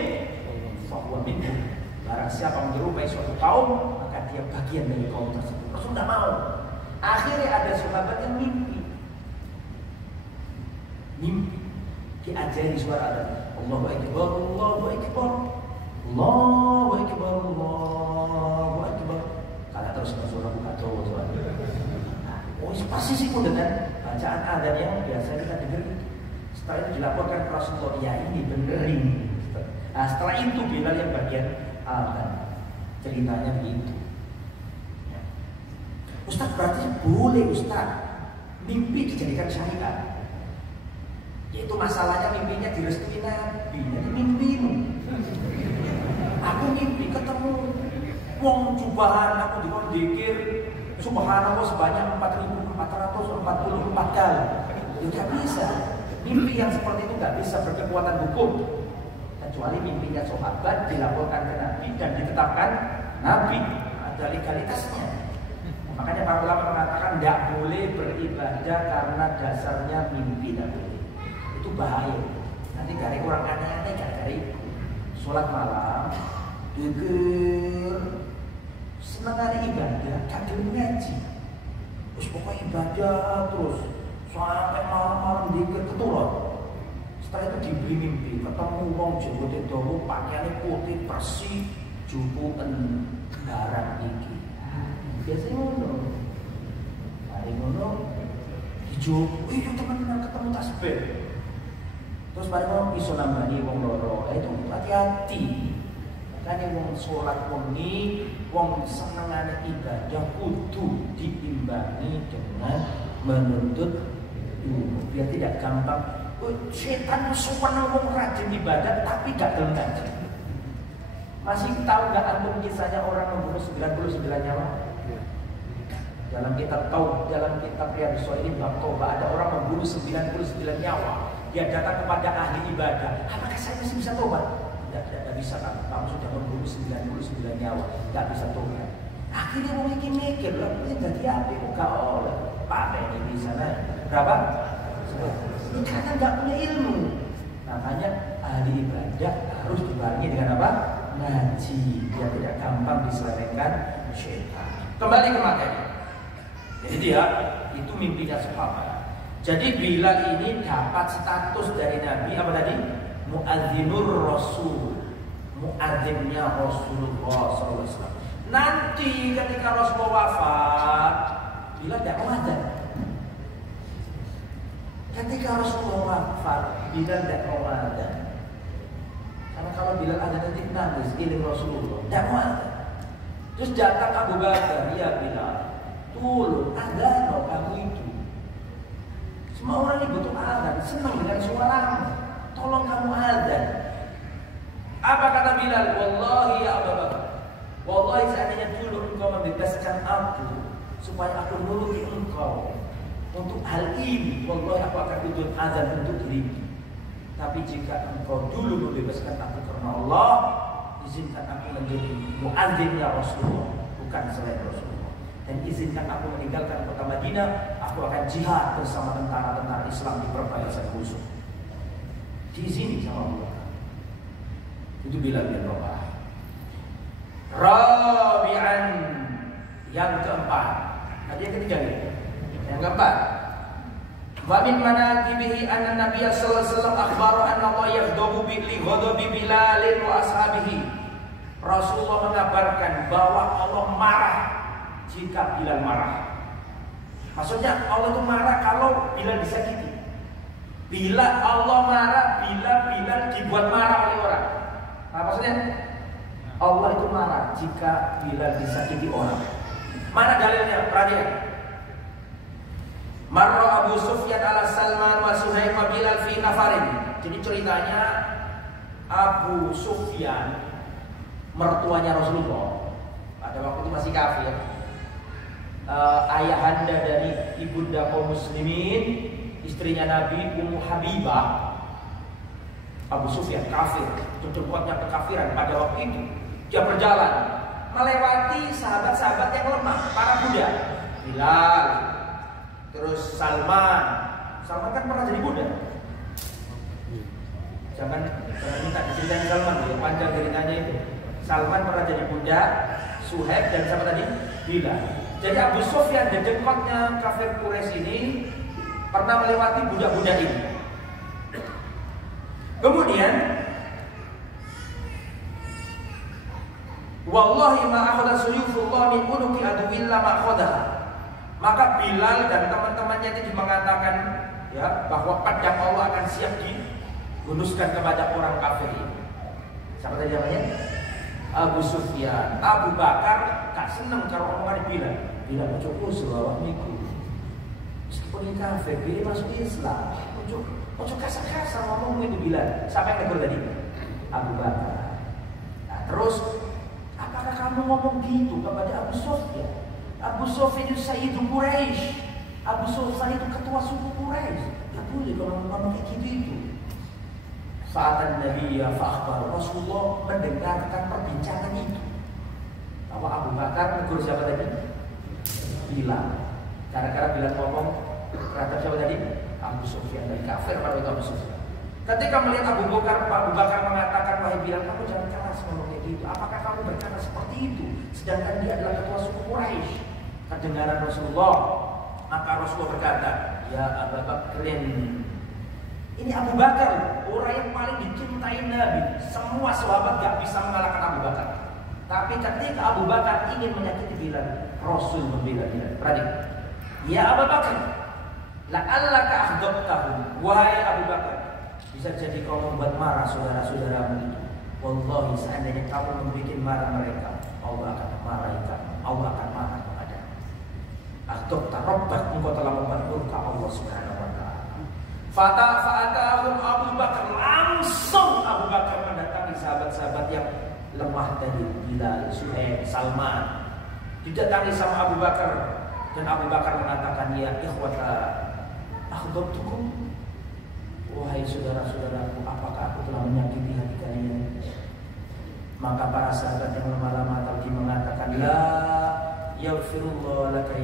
fa huwa minhum. Barang siapa menyerupai suatu kaum, maka dia bagian dari kaum tersebut. Rasul gak mau. Akhirnya ada sahabat yang mimpi. Diajari suara ada Allahu Akbar, Allahu Akbar, Allahu Akbar, Allahu Akbar. Karena terus suara buka doa suara. Oh, persis itu dengan bacaan adzan yang biasa kita dengar. Setelah itu dilaporkan ke Rasulullah, ya ini bener ini. Nah, setelah itu Bilal yang bagian adzan. Ceritanya begitu. Ustaz, berarti boleh Ustaz mimpi dijadikan syariat. Yaitu masalahnya mimpinya direstui Nabi. Jadi mimpimu. Aku mimpi ketemu wong jubahan, aku dikir subhanallah sebanyak 4.444 kali. Tidak bisa. Mimpi yang seperti itu nggak bisa berkekuatan hukum. Kecuali mimpinya sahabat dilaporkan ke Nabi dan ditetapkan Nabi. Ada legalitasnya. Makanya para ulama mengatakan tidak boleh beribadah karena dasarnya mimpi, tidak boleh. Itu bahaya. Nanti dari orang aneh-aneh dari sholat malam, deger, senang hari ibadah, kadang ngaji. Terus pokoknya ibadah terus sampai malam-malam deger keturun. Setelah itu diberi mimpi, ketemu wong jenggote dawa, pakaiannya putih bersih, jupuken darah iki. Biasanya ngono. Hari ngono dijupu, iya teman-teman ketemu tasbih. Terus bareng iso nambani wong loro, itu hati-hati. Makanya wong sholat wengi, wong senengane ibadah kudu diimbangi dengan menuntut ilmu. Biar tidak gampang. Oh, setan seneng wong rajin ibadah tapi gak gelem ngaji. Masih tahu gak antum kisahnya orang membunuh 99 nyawa? Dalam kitab Riyadhus Shalihin bab Taubah ada orang membunuh 99 nyawa. Dia datang kepada ahli ibadah. Apakah saya masih bisa tobat? Tidak bisa kan? Kamu sudah membunuh 99 nyawa, tidak bisa tobat. Akhirnya mau mikir lah, ini jadi apa? Muka oleh Pak ini di sana berapa? Karena nggak punya ilmu. Makanya ahli ibadah harus dibarengi dengan apa? Ngaji. Dia tidak gampang diselewengkan syaitan. Kembali ke materi. Jadi dia itu mimpinya sahabat. Jadi Bilal ini dapat status dari Nabi apa tadi? Muadzinur Rasul, muadzinnya Rasulullah SAW. Nanti ketika Rasulullah wafat, Bilal tidak mau adzan. Ketika Rasulullah wafat, Bilal tidak mau adzan. Karena kalau Bilal adzan nanti nangis, iling Rasulullah, tidak mau adzan. Terus datang Abu Bakar, ya Bilal, tolong adzan kamu itu. Semua orang ini butuh adzan, senang dengan suaramu. Tolong kamu adzan. Apa kata Bilal? Wallahi ya Abu Bakar, wallahi seandainya dulu engkau membebaskan aku supaya aku nuruti engkau untuk hal ini, wallahi aku akan tuntut adzan untuk diriku. Tapi jika engkau dulu membebaskan aku karena Allah, izinkan aku menjadi muadzinnya Rasulullah, bukan selain Rasulullah. Dan izinkan aku meninggalkan kota Madinah, aku akan jihad bersama tentara-tentara Islam di perbatasan musuh. Diizini sama Allah. Itu Bilal bin Rabah. Rabi'an, yang keempat, yang ketiga ini. Yang keempat, wa min manaqibihi anna Nabiy sallallahu alaihi wasallam akhbara anna Allah yaghdabu bi ghadabi Bilal wa ashabihi. Rasulullah mengabarkan bahwa Allah marah jika Bilal marah. Maksudnya Allah itu marah kalau Bilal disakiti. Bila Allah marah, bila Bilal dibuat marah oleh orang. Nah, maksudnya Allah itu marah jika Bilal disakiti orang. Mana dalilnya? Perhatikan. Marra Abu Sufyan ala Salman wa Suhaim wa Bilal fi nafarin. Jadi ceritanya Abu Sufyan, mertuanya Rasulullah, pada waktu itu masih kafir. Ayahanda dari ibunda kaum muslimin, istrinya Nabi Ummu Habibah. Abu Sufyan kafir, terkuatnya kekafiran pada waktu itu. Dia berjalan melewati sahabat-sahabat yang lemah, para budak. Bilal, terus Salman. Salman kan pernah jadi budak. Jangan minta diceritain Salman ya, panjang ceritanya itu. Salman pernah jadi budak, Suhaib dan siapa tadi? Bilal. Jadi Abu Sufyan dan jengkotnya kafir Quraisy ini pernah melewati budak-budak ini. Kemudian wallahi ma akhadha suyufullah min unuqi aduwillah ma akhadha. Maka Bilal dan teman-temannya itu mengatakan ya bahwa pedang Allah akan siap dihunuskan kepada orang kafir ini. Siapa tadi namanya? Abu Sufyan. Abu Bakar gak seneng kalau omongan Bilal. Bilal ojo selawat niku. Meskipun ini kafir, Bilal masuk Islam. Ojo kasar-kasar ngomong itu Bilal. Siapa yang tegur tadi? Abu Bakar. Nah, terus apakah kamu ngomong gitu kepada Abu Sufyan? Abu Sufyan itu Sayyidu Quraisy. Abu Sufyan itu ketua suku Quraisy. Gak boleh kalau ngomong kayak gitu itu. Saat Nabi ya fa'akhbar, Rasulullah mendengarkan perbincangan itu. Bahwa Abu Bakar negur siapa tadi? Bilal. Gara-gara Bilal ngomong terhadap siapa tadi? Abu Sufyan, dari kafir pada waktu Abu Sufyan. Ketika melihat Abu Bakar mengatakan, wahai Bilal, kamu jangan keras ngomong kayak gitu. Apakah kamu berkata seperti itu? Sedangkan dia adalah ketua suku Quraisy. Kedengaran Rasulullah, maka Rasulullah berkata, ya Abu Bakrin. Ini Abu Bakar, orang yang paling dicintai Nabi. Semua sahabat gak bisa mengalahkan Abu Bakar. Tapi ketika Abu Bakar ingin menyakiti Bilal, Rasul membela Bilal. Perhatikan. Ya Abu Bakar, la'allaka akhdabtahum. Wahai Abu Bakar, bisa jadi kau membuat marah saudara-saudaramu itu. Wallahi, seandainya kamu membuat marah mereka, Allah akan memarahi kamu. Allah akan marah kepada. Akhdabta rabbak, engkau telah membuat murka Allah Subhanahu wa ta'ala. Fa'atahum Abu Bakar, langsung Abu Bakar mendatangi sahabat-sahabat yang lemah dari Bilal, Suhaib, Salman. Didatangi sama Abu Bakar dan Abu Bakar mengatakan, ya ikhwata akhdabtukum. Wahai saudara-saudaraku, apakah aku telah menyakiti hati kalian? Maka para sahabat yang lemah-lemah tadi mengatakan, la yaghfirullah laka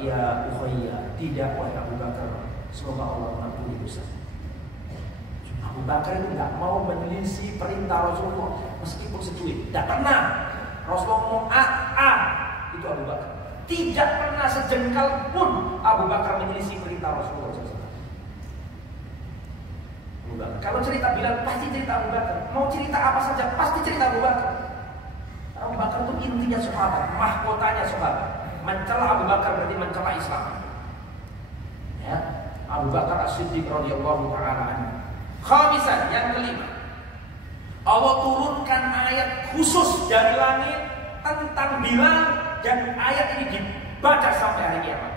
ya ukhayya. Tidak wahai Abu Bakar, semoga Allah mengampuni dosa. Abu Bakar itu tidak mau menyelisih perintah Rasulullah meskipun secuil. Tidak pernah Rasulullah ngomong A, itu Abu Bakar. Tidak pernah sejengkal pun Abu Bakar menyelisih perintah Rasulullah SAW. Kalau cerita Bilal pasti cerita Abu Bakar. Mau cerita apa saja pasti cerita Abu Bakar. Abu Bakar itu intinya sahabat, mahkotanya sahabat. Mencela Abu Bakar berarti mencela Islam. Ya. Abu Bakar As-Siddiq radhiyallahu ta'ala anhu. Khamisan, yang kelima, Allah turunkan ayat khusus dari langit tentang Bilal dan ayat ini dibaca sampai hari kiamat.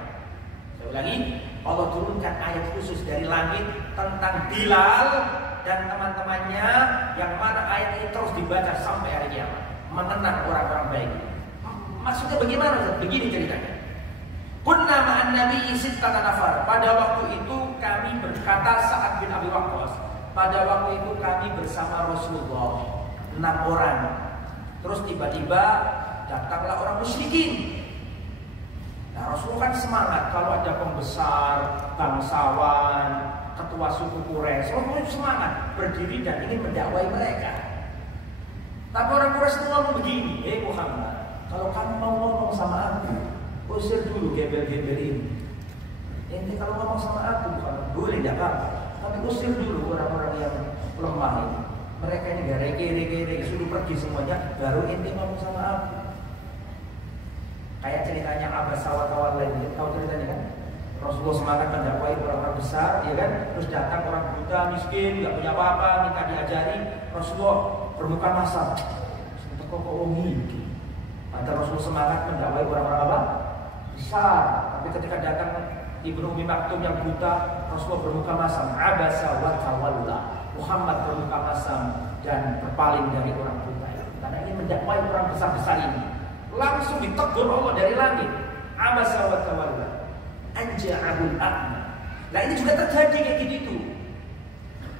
Saya ulangi, Allah turunkan ayat khusus dari langit tentang Bilal dan teman-temannya, yang mana ayat ini terus dibaca sampai hari kiamat, mengenang orang-orang baik. Maksudnya bagaimana? Begini ceritanya. Kunna ma'an Nabi sittata nafar. Pada waktu itu kami berkata Sa'ad bin Abi Waqqas. Pada waktu itu kami bersama Rasulullah 6 orang. Terus tiba-tiba datanglah orang musyrikin. Nah, Rasulullah kan semangat kalau ada pembesar, bangsawan, ketua suku Quraisy. Rasulullah semangat berdiri dan ingin mendakwai mereka. Tapi orang Quraisy itu ngomong begini, Muhammad, kalau kamu mau ngomong sama aku, usir dulu gembel-gembel ini. Ini kalau ngomong sama aku bukan boleh, tidak apa-apa, tapi usir dulu orang-orang yang lemah ini. Mereka ini gak rege-rege, suruh pergi semuanya, baru inti ngomong sama aku. Kayak ceritanya Abbas Sawat-Sawat lain, tahu ceritanya kan? Rasulullah semangat mendakwai orang-orang besar, ya kan? Terus datang orang buta, miskin, nggak punya apa-apa, minta diajari. Rasulullah bermuka masam. Sampai kok ngiki. Ada Rasulullah semangat mendakwai orang-orang apa? Besar. Tapi ketika datang Ibnu Ummi Maktum yang buta, Rasulullah bermuka masam. Abasa wa tawalla. Muhammad bermuka masam dan berpaling dari orang buta. Karena ingin mendakwai orang besar-besar ini. Langsung ditegur Allah dari langit. Abasa wa tawalla. Anja'ahul a'ma. Nah ini juga terjadi kayak gitu.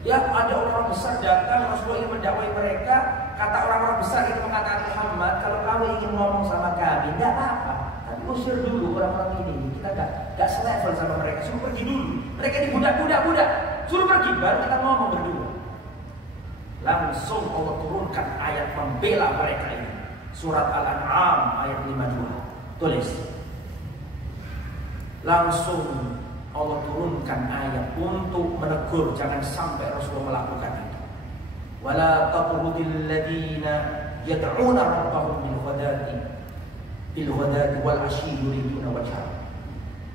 Ya ada orang besar datang, Rasulullah ingin mendakwai mereka. Kata orang-orang besar itu mengatakan, Muhammad, kalau kamu ingin ngomong sama kami, tidak apa-apa, tapi usir dulu orang-orang ini. Kita gak selevel sama mereka, suruh pergi dulu. Mereka ini budak, suruh pergi, baru kita ngomong berdua. Langsung Allah turunkan ayat membela mereka ini. Surat Al-An'am ayat 52. Tulis. Langsung Allah turunkan ayat untuk menegur jangan sampai Rasulullah melakukan itu. Wala taqrudil ladina yad'una rabbahum bil ghadati wal asyi yuriduna wajha.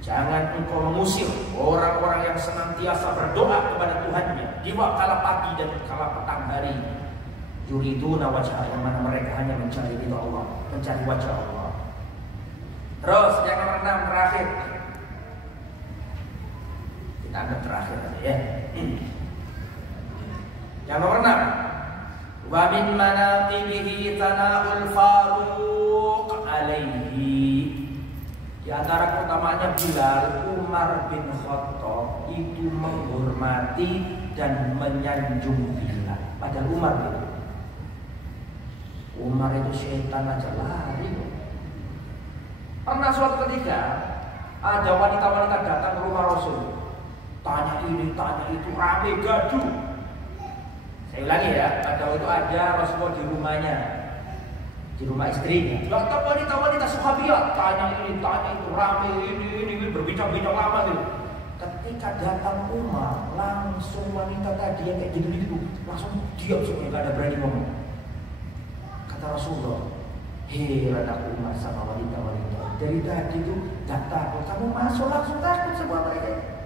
Jangan engkau mengusir orang-orang yang senantiasa berdoa kepada Tuhannya di kala pagi dan kala petang hari. Yuriduna wajha, yang mana mereka hanya mencari ridha Allah, mencari wajah Allah. Terus yang nomor 6 terakhir. Anggap terakhir aja ya. Yang nomor 6. Wa min manaqibihi tana'ul Faruq alaihi. Di antara keutamaannya Bilal, Umar bin Khattab itu menghormati dan menyanjung Bilal. Padahal Umar itu syaitan aja lari. Pernah suatu ketika ada wanita-wanita datang ke rumah Rasul. Tanya ini, tanya itu, rame gaduh. Saya ulangi ya, pada waktu ada Rasulullah di rumahnya, di rumah istrinya. Datang wanita-wanita sahabiat, tanya ini, tanya itu, rame ini berbincang-bincang lama gitu. Ketika datang Umar, langsung wanita tadi yang kayak gitu-gitu, langsung diam semua, nggak ada berani ngomong. Kata Rasulullah, hei anak Umar sama wanita-wanita, dari tadi tuh gak takut, kamu masuk langsung takut semua mereka.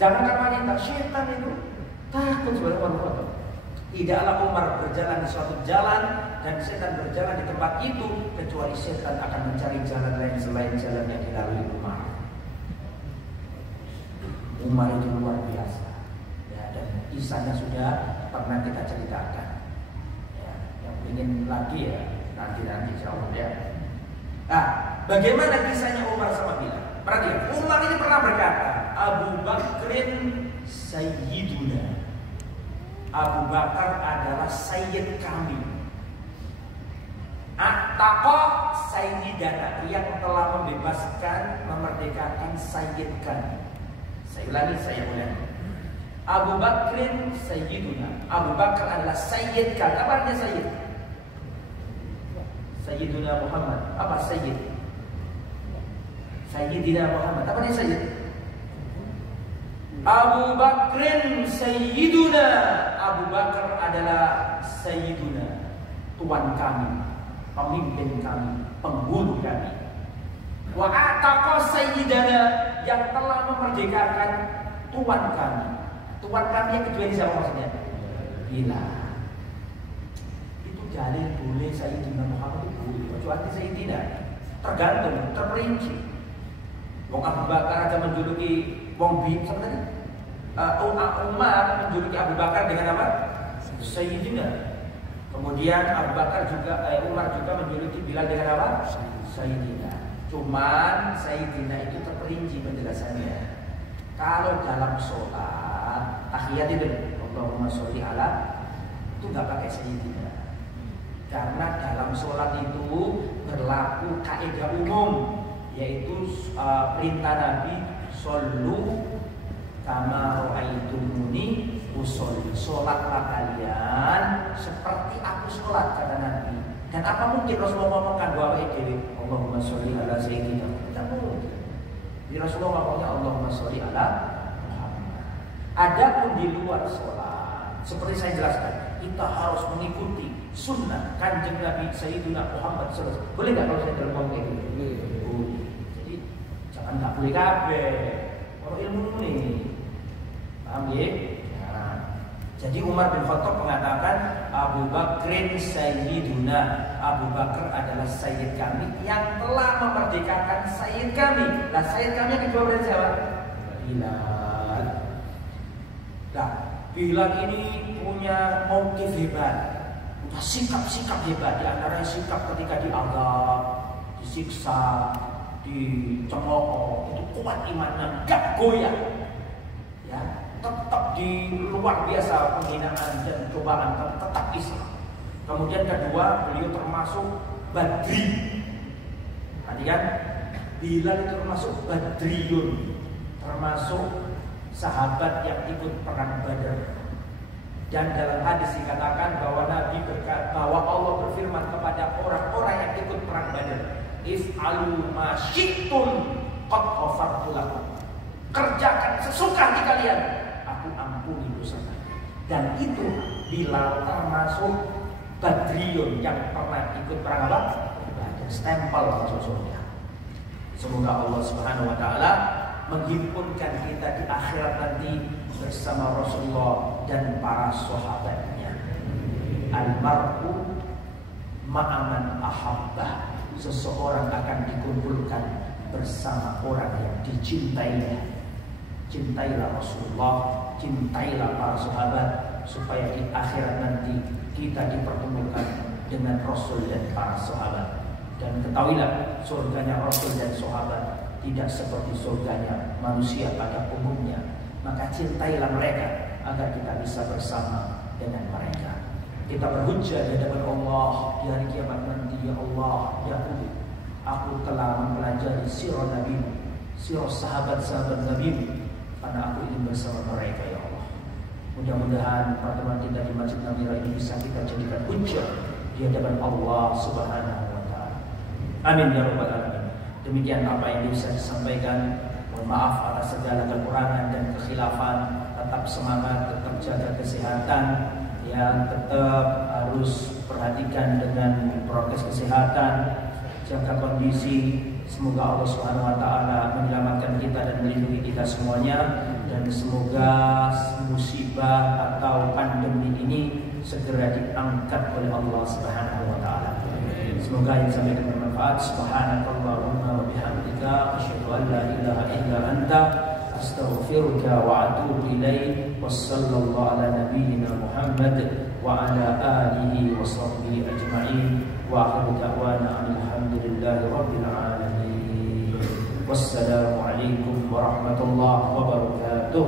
Jangankan wanita, syaitan itu takut kepada Umar. Tidaklah Umar berjalan di suatu jalan dan setan berjalan di tempat itu, kecuali setan akan mencari jalan lain selain jalan yang dilalui Umar. Umar itu luar biasa ya, dan kisahnya sudah pernah kita ceritakan ya, yang ingin lagi ya nanti insya Allah ya. Nah, bagaimana kisahnya Umar sama Bilal? Perhatikan, Umar ini pernah berkata, Abu Bakrin Sayyiduna. Abu Bakar adalah Sayyid kami. At-Taqa Sayyidana, yang telah membebaskan, memerdekakan Sayyid kami. Saya ulangi, saya ulangi. Abu Bakrin Sayyiduna. Abu Bakar adalah Sayyid kami. Apa artinya Sayyid? Sayyiduna Muhammad. Apa Sayyid? Sayyidina Muhammad. Apa dia Sayyid? Abu Bakrin Sayyiduna. Abu Bakar adalah Sayyiduna, tuan kami, pemimpin kami, penghulu kami. Wa ataqa Sayyidana, yang telah memerdekakan tuan kami. Tuan kami yang kedua ini siapa maksudnya? Bilal. Itu dalil boleh Sayyidina Muhammad itu boleh, kecuali Sayyidina. Tergantung, terperinci. Wong Abu Bakar aja menjuluki wong bi, sama tadi. Umar menjuluki Abu Bakar dengan apa? Sayyidina. Kemudian Abu Bakar juga, Umar juga menjuluki Bilal dengan apa? Sayyidina. Cuman Sayyidina itu terperinci penjelasannya. Kalau dalam sholat tahiyat itu Allahumma sholli ala, itu nggak pakai Sayyidina. Karena dalam sholat itu berlaku kaidah umum, yaitu perintah Nabi, shollu kama ra'aitumuni usolli, sholatlah kalian seperti aku sholat, kata Nabi. Dan apa mungkin Rasulullah ngomongkan doa dewi Allahumma sholli ala sayyidina, tidak mungkin. Di Rasulullah ngomongnya Allahumma sholli ala Muhammad. Adapun di luar sholat, seperti saya jelaskan, kita harus mengikuti sunnah kanjeng Nabi Sayyidina Muhammad SAW. Boleh nggak kalau saya dalam ngomong kayak gitu? Jadi jangan nggak boleh kabeh. Kalau ilmu ini, paham ya? Nah, jadi Umar bin Khattab mengatakan Abu Bakrin Sayyiduna, Abu Bakar adalah Sayyid kami yang telah memerdekakan Sayyid kami. Nah, Sayyid kami yang kedua berarti siapa? Bilal. Nah, Bilal ini punya motif hebat, punya sikap-sikap hebat. Di antaranya sikap ketika diazab, disiksa, dicemooh, itu kuat imannya, gak goyah, ya, tetap di luar biasa penghinaan dan cobaan, tetap Islam. Kemudian kedua, beliau termasuk Badri. Perhatikan, Bilal itu termasuk Badriyun, termasuk sahabat yang ikut perang Badar. Dan dalam hadis dikatakan bahwa Nabi berkata, bahwa Allah berfirman kepada orang-orang yang ikut perang Badar, if'alu ma syi'tum qad ghafartu lakum. Kerjakan sesuka hati kalian, aku ampuni dosa kalian. Dan itu Bilal termasuk Badriyun yang pernah ikut perang apa? Badar. Stempel maksudnya. Semoga Allah Subhanahu wa taala menghimpunkan kita di akhirat nanti bersama Rasulullah dan para sahabatnya. Almar'u ma'aman ahabbah. Seseorang akan dikumpulkan bersama orang yang dicintainya. Cintailah Rasulullah, cintailah para sahabat, supaya di akhirat nanti kita dipertemukan dengan Rasul dan para sahabat. Dan ketahuilah, surganya Rasul dan sahabat tidak seperti surganya manusia pada umumnya. Maka cintailah mereka agar kita bisa bersama dengan mereka. Kita berhujjah di hadapan Allah di hari kiamat nanti. Ya Allah, ya Allah, aku telah mempelajari sirah Nabi, sirah sahabat-sahabat Nabi, karena aku ingin bersama mereka. Ya Allah, mudah-mudahan pertemuan kita di Masjid Namira ini bisa kita jadikan hujjah di hadapan Allah Subhanahu wa taala. Amin ya rabbal alamin. Demikian apa yang bisa disampaikan. Mohon maaf atas segala kekurangan dan kekhilafan. Tetap semangat, tetap jaga kesehatan, yang tetap harus perhatikan dengan prokes kesehatan, jaga kondisi. Semoga Allah Subhanahu wa taala menyelamatkan kita dan melindungi kita semuanya, dan semoga musibah atau pandemi ini segera diangkat oleh Allah Subhanahu wa taala. Semoga yang disampaikan bermanfaat. Subhanakallahumma wa bihamdika asyhadu an la ilaha illa anta astaghfiruka wa atubu ilaik. Wassallallahu ala nabiyyina Muhammad wa ala alihi wa sahbihi ajma'in. Wa akhiru da'wana alhamdulillahi rabbil alamin. Wassalamu alaikum warahmatullahi wabarakatuh.